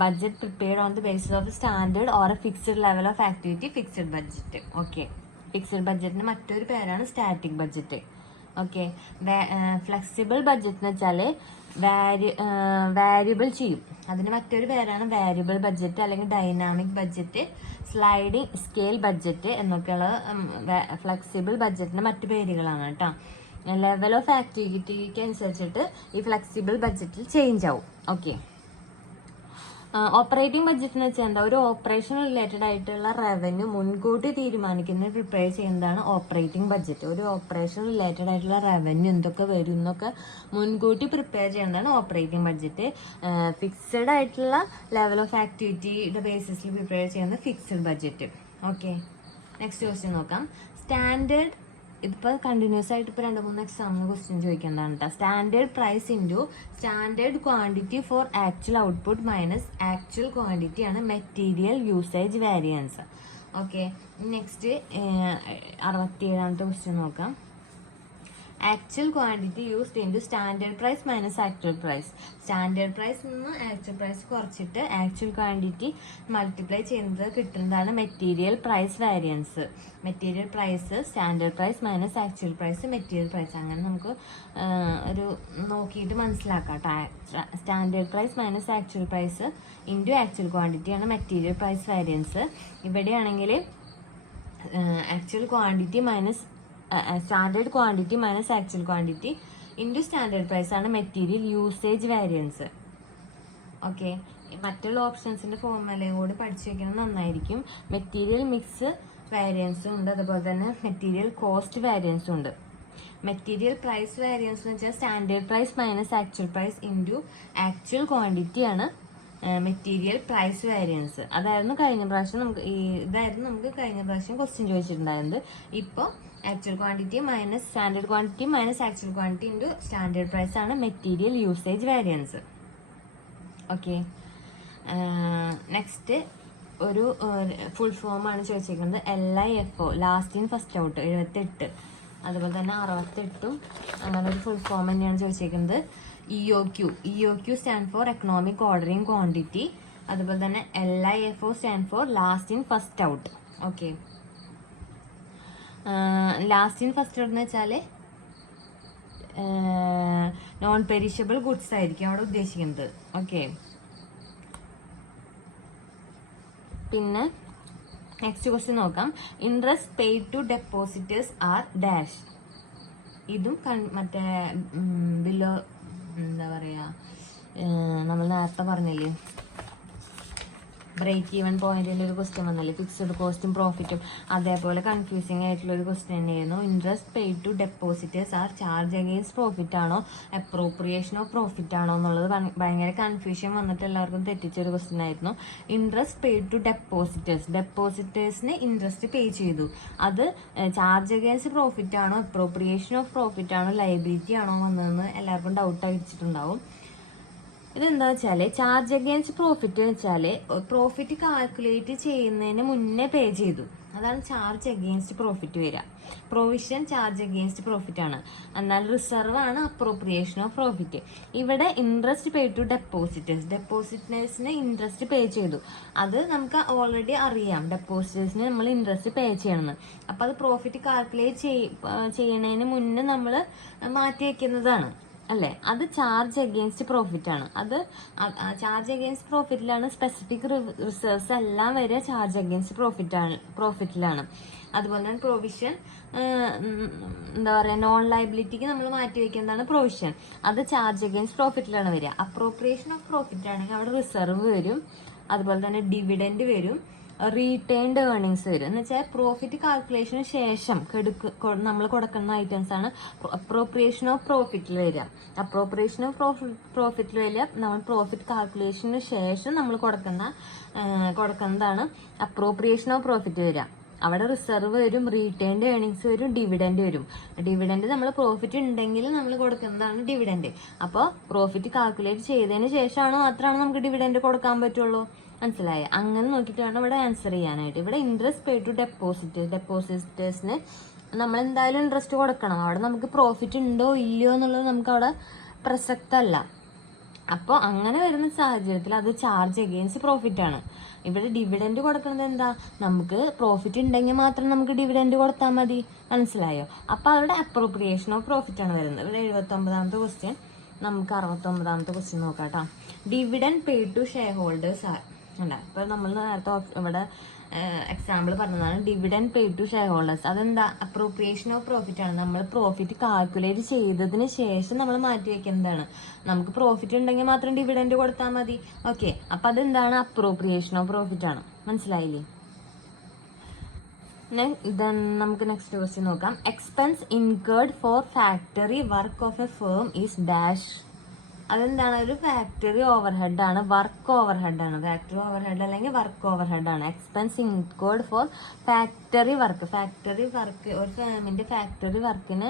budget prepared on the basis of standard or a fixed level of activity fixed budget. Okay, fixed ബഡ്ജറ്റിന് മറ്റൊരു പേരാണ് static budget. Okay, flexible budget എന്ന് വെച്ചാൽ വാരിയബിൾ ചെയ്യും. അതിന് മറ്റൊരു പേരാണ് വാരിയബിൾ ബഡ്ജറ്റ് അല്ലെങ്കിൽ dynamic budget, sliding scale budget എന്നൊക്കെയുള്ള ഫ്ലെക്സിബിൾ ബഡ്ജറ്റിന്റെ മറ്റു പേരുകളാണ് കേട്ടോ. ലെവൽ ഓഫ് ആക്ടിവിറ്റിക്ക് അനുസരിച്ചിട്ട് ഈ ഫ്ലെക്സിബിൾ ബഡ്ജറ്റിൽ ചേഞ്ച് ആവും. ഓക്കെ, ഓപ്പറേറ്റിംഗ് ബഡ്ജറ്റ് എന്ന് വെച്ചാൽ എന്താ, ഒരു ഓപ്പറേഷൻ റിലേറ്റഡ് ആയിട്ടുള്ള റവന്യൂ മുൻകൂട്ടി തീരുമാനിക്കുന്ന പ്രിപ്പയർ ചെയ്യുന്നതാണ് ഓപ്പറേറ്റിംഗ് ബഡ്ജറ്റ്. ഒരു ഓപ്പറേഷൻ റിലേറ്റഡ് ആയിട്ടുള്ള റവന്യൂ എന്തൊക്കെ വരും എന്നൊക്കെ മുൻകൂട്ടി പ്രിപ്പയർ ചെയ്യുന്നതാണ് ഓപ്പറേറ്റിംഗ് ബഡ്ജറ്റ്. ഫിക്സഡ് ആയിട്ടുള്ള ലെവൽ ഓഫ് ആക്ടിവിറ്റിയുടെ ബേസിസിൽ പ്രിപ്പയർ ചെയ്യുന്ന fixed budget. Okay, next question നോക്കാം. സ്റ്റാൻഡേർഡ്, ഇതിപ്പോൾ കണ്ടിന്യൂസ് ആയിട്ട് ഇപ്പോൾ 2-3 എക്സാമിന് ക്വസ്റ്റ്യൻ ചോദിക്കേണ്ടതാണ് കേട്ടോ. Standard price into standard quantity four actual output minus actual quantity ആണ് material usage variance. Okay, next 67ാമത്തെ question നോക്കാം. Actual quantity used into standard price minus actual price. Standard price നിന്ന് actual price കുറച്ചിട്ട് actual quantity multiply ചെയ്യുന്നത് കിട്ടുന്നതാണ് material price variance. Material price standard price minus actual price material price. അങ്ങനെ നമുക്ക് ഒരു നോക്കിയിട്ട് മനസ്സിലാക്കാം കേട്ടോ. Standard price minus actual price into actual ക്വാണ്ടിറ്റിയാണ് മെറ്റീരിയൽ പ്രൈസ് വാരിയൻസ്. ഇവിടെയാണെങ്കിൽ actual quantity minus standard quantity minus actual quantity into standard price ആണ് material usage variance. Okay, മറ്റുള്ള ഓപ്ഷൻസിന്റെ ഫോർമുലയും കൂടി പഠിച്ചു വെക്കണം, നന്നായിരിക്കും. മെറ്റീരിയൽ മിക്സ് വാരിയൻസും ഉണ്ട്, അതുപോലെ തന്നെ മെറ്റീരിയൽ കോസ്റ്റ് വാരിയൻസും ഉണ്ട്. മെറ്റീരിയൽ പ്രൈസ് വാരിയൻസ് എന്ന് വെച്ചാൽ standard price minus actual price into actual quantity ആണ് മെറ്റീരിയൽ പ്രൈസ് വാരിയൻസ്. അതായിരുന്നു കഴിഞ്ഞ പ്രാവശ്യം നമുക്ക് കഴിഞ്ഞ പ്രാവശ്യം ക്വസ്റ്റ്യൻ ചോദിച്ചിട്ടുണ്ടായിരുന്നത്. ഇപ്പോൾ actual quantity minus standard quantity minus actual quantity into standard price ആണ് material usage variance. Okay, next ഒരു ഫുൾ ഫോം ആണ് ചോദിച്ചിരിക്കുന്നത്. LIFO, last in first out 78, അതുപോലെ തന്നെ 68ഉം അങ്ങനെ ഒരു ഫുൾ ഫോം തന്നെയാണ് ചോദിച്ചിരിക്കുന്നത്. EOQ stand for economic ordering quantity, അതുപോലെ തന്നെ LIFO stand for last in first out. Okay, last in first out എന്ന് വെച്ചാൽ നോൺ പെരിഷബിൾ ഗുഡ്സ് ആയിരിക്കും അവിടെ ഉദ്ദേശിക്കുന്നത്. ഓക്കെ, പിന്നെ നെക്സ്റ്റ് ക്വസ്റ്റ്യൻ നോക്കാം. Interest paid to depositors are dash. ഇതും മറ്റേ ബിലോ എന്താ പറയുക, നമ്മൾ നേരത്തെ പറഞ്ഞില്ലേ ബ്രേക്ക് ഈവൻ പോയിന്റിന്റെ ഒരു ക്വസ്റ്റ്യൻ വന്നല്ലേ, ഫിക്സഡ് കോസ്റ്റും പ്രോഫിറ്റും, അതേപോലെ കൺഫ്യൂസിങ് ആയിട്ടുള്ള ഒരു ക്വസ്റ്റ്യൻ തന്നെയായിരുന്നു. Interest paid to depositors are charge against profit ആണോ അപ്രോപ്രിയേഷൻ ഓഫ് പ്രോഫിറ്റ് ആണോ എന്നുള്ളത് ഭയങ്കര കൺഫ്യൂഷൻ വന്നിട്ട് എല്ലാവർക്കും തെറ്റിച്ചൊരു ക്വസ്റ്റ്യൻ ആയിരുന്നു. ഇൻട്രസ്റ്റ് പെയ്ഡ് ടു ഡെപ്പോസിറ്റേഴ്സിന് ഇൻട്രസ്റ്റ് പേ ചെയ്തു, അത് ചാർജ് അഗെയിൻസ്റ്റ് പ്രോഫിറ്റ് ആണോ അപ്രോപ്രിയേഷൻ ഓഫ് പ്രോഫിറ്റ് ആണോ ലയബിലിറ്റി ആണോ വന്നതെന്ന് എല്ലാവർക്കും ഡൗട്ട് അടിച്ചിട്ടുണ്ടാവും. ഇതെന്താ വെച്ചാൽ ചാർജ് അഗെയിൻസ്റ്റ് പ്രോഫിറ്റ് വെച്ചാൽ പ്രോഫിറ്റ് കാൽക്കുലേറ്റ് ചെയ്യുന്നതിന് മുന്നേ പേ ചെയ്തു, അതാണ് ചാർജ് അഗെയിൻസ്റ്റ് പ്രോഫിറ്റ് വരിക. പ്രൊവിഷൻ ചാർജ് അഗെയിൻസ്റ്റ് പ്രോഫിറ്റ് ആണ്, എന്നാൽ റിസർവ് ആണ് അപ്രോപ്രിയേഷൻ ഓഫ് പ്രോഫിറ്റ്. ഇവിടെ ഇൻട്രസ്റ്റ് പേ ടു ഡെപ്പോസിറ്റേഴ്സിന് ഇൻട്രസ്റ്റ് പേ ചെയ്തു, അത് നമുക്ക് ഓൾറെഡി അറിയാം ഡെപ്പോസിറ്റേഴ്സിന് നമ്മൾ ഇൻട്രസ്റ്റ് പേ ചെയ്യണമെന്ന്. അപ്പം അത് പ്രോഫിറ്റ് കാൽക്കുലേറ്റ് ചെയ്യണതിന് മുന്നേ നമ്മൾ മാറ്റി വെക്കുന്നതാണ് അല്ലേ, അത് ചാർജ് അഗെയിൻസ്റ്റ് പ്രോഫിറ്റ് ആണ്. അത് ചാർജ് അഗെയിൻസ്റ്റ് പ്രോഫിറ്റിലാണ്, സ്പെസിഫിക് റിസർവ്സ് എല്ലാം വരെ ചാർജ് അഗെയിൻസ്റ്റ് പ്രോഫിറ്റിലാണ്. അതുപോലെ തന്നെ പ്രൊവിഷൻ എന്താ പറയുക, നോൺ ലയബിലിറ്റിക്ക് നമ്മൾ മാറ്റി വെക്കുന്നതാണ് പ്രൊവിഷൻ, അത് ചാർജ് അഗെയിൻസ്റ്റ് പ്രോഫിറ്റിലാണ് വരിക. അപ്രോപ്രിയേഷൻ ഓഫ് പ്രോഫിറ്റ് ആണെങ്കിൽ അവിടെ റിസർവ് വരും, അതുപോലെ തന്നെ ഡിവിഡൻഡ് വരും, റീറ്റെയിൻഡ് ഏർണിങ്സ് വരും. എന്ന് വെച്ചാൽ പ്രോഫിറ്റ് കാൽക്കുലേഷന് ശേഷം നമ്മൾ കൊടുക്കുന്ന ഐറ്റംസ് ആണ് അപ്രോപ്രിയേഷൻ ഓഫ് പ്രോഫിറ്റിൽ വരിക. അപ്രോപ്രിയേഷൻ ഓഫ് പ്രോഫിറ്റിൽ വരിക നമ്മൾ പ്രോഫിറ്റ് കാൽക്കുലേഷന് ശേഷം നമ്മൾ കൊടുക്കുന്നതാണ് അപ്രോപ്രിയേഷൻ ഓഫ് പ്രോഫിറ്റ് വരിക. അവിടെ റിസർവ് വരും, റീറ്റെയിൻഡ് ഏർണിങ്സ് വരും, ഡിവിഡൻഡ് വരും. ഡിവിഡൻഡ് നമ്മൾ പ്രോഫിറ്റ് ഉണ്ടെങ്കിൽ നമ്മൾ കൊടുക്കുന്നതാണ് ഡിവിഡൻഡ്. അപ്പോൾ പ്രോഫിറ്റ് കാൽക്കുലേറ്റ് ചെയ്തതിന് ശേഷമാണ് മാത്രമാണ് നമുക്ക് ഡിവിഡൻഡ് കൊടുക്കാൻ പറ്റുള്ളൂ. മനസ്സിലായോ? അങ്ങനെ നോക്കിയിട്ട് വേണം ഇവിടെ ആൻസർ ചെയ്യാനായിട്ട്. ഇവിടെ ഇൻട്രസ്റ്റ് പേ ടു ഡെപ്പോസിറ്റേഴ്സിന് നമ്മൾ എന്തായാലും ഇൻട്രസ്റ്റ് കൊടുക്കണം. അവിടെ നമുക്ക് പ്രോഫിറ്റ് ഉണ്ടോ ഇല്ലയോ എന്നുള്ളത് നമുക്ക് അവിടെ പ്രസക്തമല്ല. അപ്പോൾ അങ്ങനെ വരുന്ന സാഹചര്യത്തിൽ അത് ചാർജ് അഗെയിൻസ്റ്റ് പ്രോഫിറ്റ് ആണ്. ഇവിടെ ഡിവിഡൻഡ് കൊടുക്കുന്നത് എന്താ, നമുക്ക് പ്രോഫിറ്റ് ഉണ്ടെങ്കിൽ മാത്രം നമുക്ക് ഡിവിഡൻഡ് കൊടുത്താൽ മതി. മനസ്സിലായോ? അപ്പോൾ അവരുടെ അപ്രോപ്രിയേഷൻ ഓഫ് പ്രോഫിറ്റ് ആണ് വരുന്നത്. ഇവിടെ 79ാമത്തെ ക്വസ്റ്റ്യൻ. നമുക്ക് 69ാമത്തെ ക്വസ്റ്റ്യൻ നോക്കാം കേട്ടോ. Dividend pay to shareholders are അല്ല. ഇപ്പൊ നമ്മൾ നേരത്തെ ഇവിടെ എക്സാമ്പിൾ പറഞ്ഞതാണ് dividend pay to shareholders. അതെന്താ, അപ്രോപ്രിയേഷൻ ഓഫ് പ്രോഫിറ്റ് ആണ്. നമ്മൾ പ്രോഫിറ്റ് കാൽക്കുലേറ്റ് ചെയ്തതിന് ശേഷം നമ്മൾ മാറ്റി വെക്കുന്നതാണ്. നമുക്ക് പ്രോഫിറ്റ് ഉണ്ടെങ്കിൽ മാത്രം ഡിവിഡൻഡ് കൊടുത്താൽ മതി. ഓക്കെ, അപ്പൊ അതെന്താണ്, അപ്രോപ്രിയേഷൻ ഓഫ് പ്രോഫിറ്റ് ആണ്. മനസ്സിലായില്ലേ? നമുക്ക് നെക്സ്റ്റ് ക്വസ്റ്റ്യൻ നോക്കാം. Expense incurred four factory work of a firm is dash. അതെന്താണ്, ഒരു ഫാക്ടറി ഓവർഹെഡ് ആണ്, വർക്ക് ഓവർഹെഡ് ആണ്. ഫാക്ടറി ഓവർഹെഡ് അല്ലെങ്കിൽ വർക്ക് ഓവർഹെഡ് ആണ്. Expense incurred four factory work. ഒരു ഫേമിന്റെ ഫാക്ടറി വർക്കിന്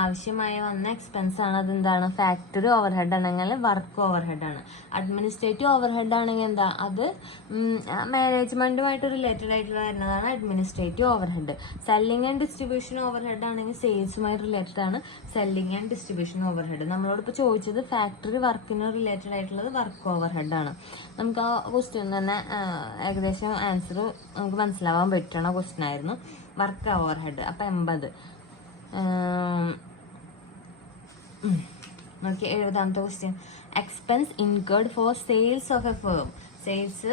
ആവശ്യമായി വന്ന എക്സ്പെൻസ് ആണ്. അതെന്താണ്, ഫാക്ടറി ഓവർഹെഡ് ആണെങ്കിൽ വർക്ക് ഓവർഹെഡ് ആണ്. അഡ്മിനിസ്ട്രേറ്റീവ് ഓവർഹെഡ് ആണെങ്കിൽ എന്താ, അത് മാനേജ്മെന്റുമായിട്ട് റിലേറ്റഡ് ആയിട്ടുള്ള വരുന്നതാണ് administrative overhead. Selling and distribution overhead ആണെങ്കിൽ സെയിൽസുമായി റിലേറ്റഡ് ആണ് സെല്ലിംഗ് ആൻഡ് ഡിസ്ട്രിബ്യൂഷൻ ഓവർഹെഡ്. നമ്മളോട് ഇപ്പോൾ ചോദിച്ചത് ഫാക്ടറി വർക്കിന് റിലേറ്റഡ് ആയിട്ടുള്ളത് വർക്ക് ഓവർഹെഡ് ആണ്. നമുക്ക് ആ ക്വസ്റ്റ്യൻ തന്നെ ഏകദേശം ആൻസർ നമുക്ക് മനസ്സിലാവാൻ പറ്റണ ക്വസ്റ്റ്യൻ ആയിരുന്നു. Work overhead. അപ്പം 80. ഓക്കെ, 70ാമത്തെ question. Expense incurred for sales of a firm. Sales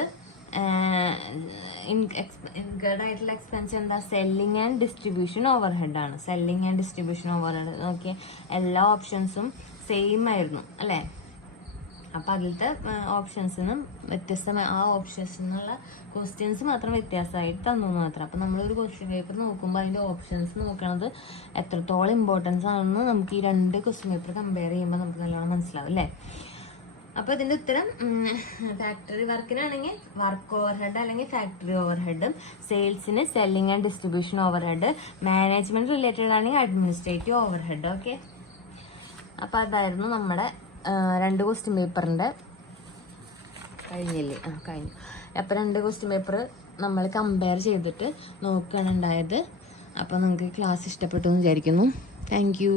incurred ആയിട്ടുള്ള എക്സ്പെൻസ് എന്താ, സെല്ലിംഗ് ആൻഡ് ഡിസ്ട്രിബ്യൂഷൻ ഓവർഹെഡ് ആണ്. Selling and distribution overhead. Okay, എല്ലാ ഓപ്ഷൻസും സെയിം ആയിരുന്നു അല്ലേ? അപ്പം അതിലത്തെ ഓപ്ഷൻസിനും വ്യത്യസ്തമായ ആ ഓപ്ഷൻസിൽ നിന്നുള്ള ക്വസ്റ്റ്യൻസ് മാത്രം വ്യത്യാസമായിട്ട് തന്നു മാത്രം. അപ്പം നമ്മളൊരു ക്വസ്റ്റ്യൻ പേപ്പർ നോക്കുമ്പോൾ അതിൻ്റെ ഓപ്ഷൻസ് നോക്കണത് എത്രത്തോളം ഇമ്പോർട്ടൻസ് ആണെന്ന് നമുക്ക് ഈ 2 ക്വസ്റ്റ്യൻ പേപ്പർ കമ്പയർ ചെയ്യുമ്പോൾ നമുക്ക് നല്ലോണം മനസ്സിലാവും അല്ലേ? അപ്പോൾ ഇതിൻ്റെ ഉത്തരം ഫാക്ടറി വർക്കിനാണെങ്കിൽ വർക്ക് ഓവർഹെഡ് അല്ലെങ്കിൽ ഫാക്ടറി ഓവർഹെഡും, സെയിൽസിന് selling and distribution overhead, management related ആണെങ്കിൽ അഡ്മിനിസ്ട്രേറ്റീവ് ഓവർഹെഡ്. ഓക്കെ, അപ്പോൾ അതായിരുന്നു നമ്മുടെ 2 ക്വസ്റ്റ്യൻ പേപ്പറിൻ്റെ കഴിഞ്ഞില്ലേ? കഴിഞ്ഞു. അപ്പോൾ 2 ക്വസ്റ്റ്യൻ പേപ്പർ നമ്മൾ കമ്പയർ ചെയ്തിട്ട് നോക്കുകയാണ് ഉണ്ടായത്. അപ്പോൾ നിങ്ങൾക്ക് ക്ലാസ് ഇഷ്ടപ്പെട്ടു എന്ന് വിചാരിക്കുന്നു. Thank you.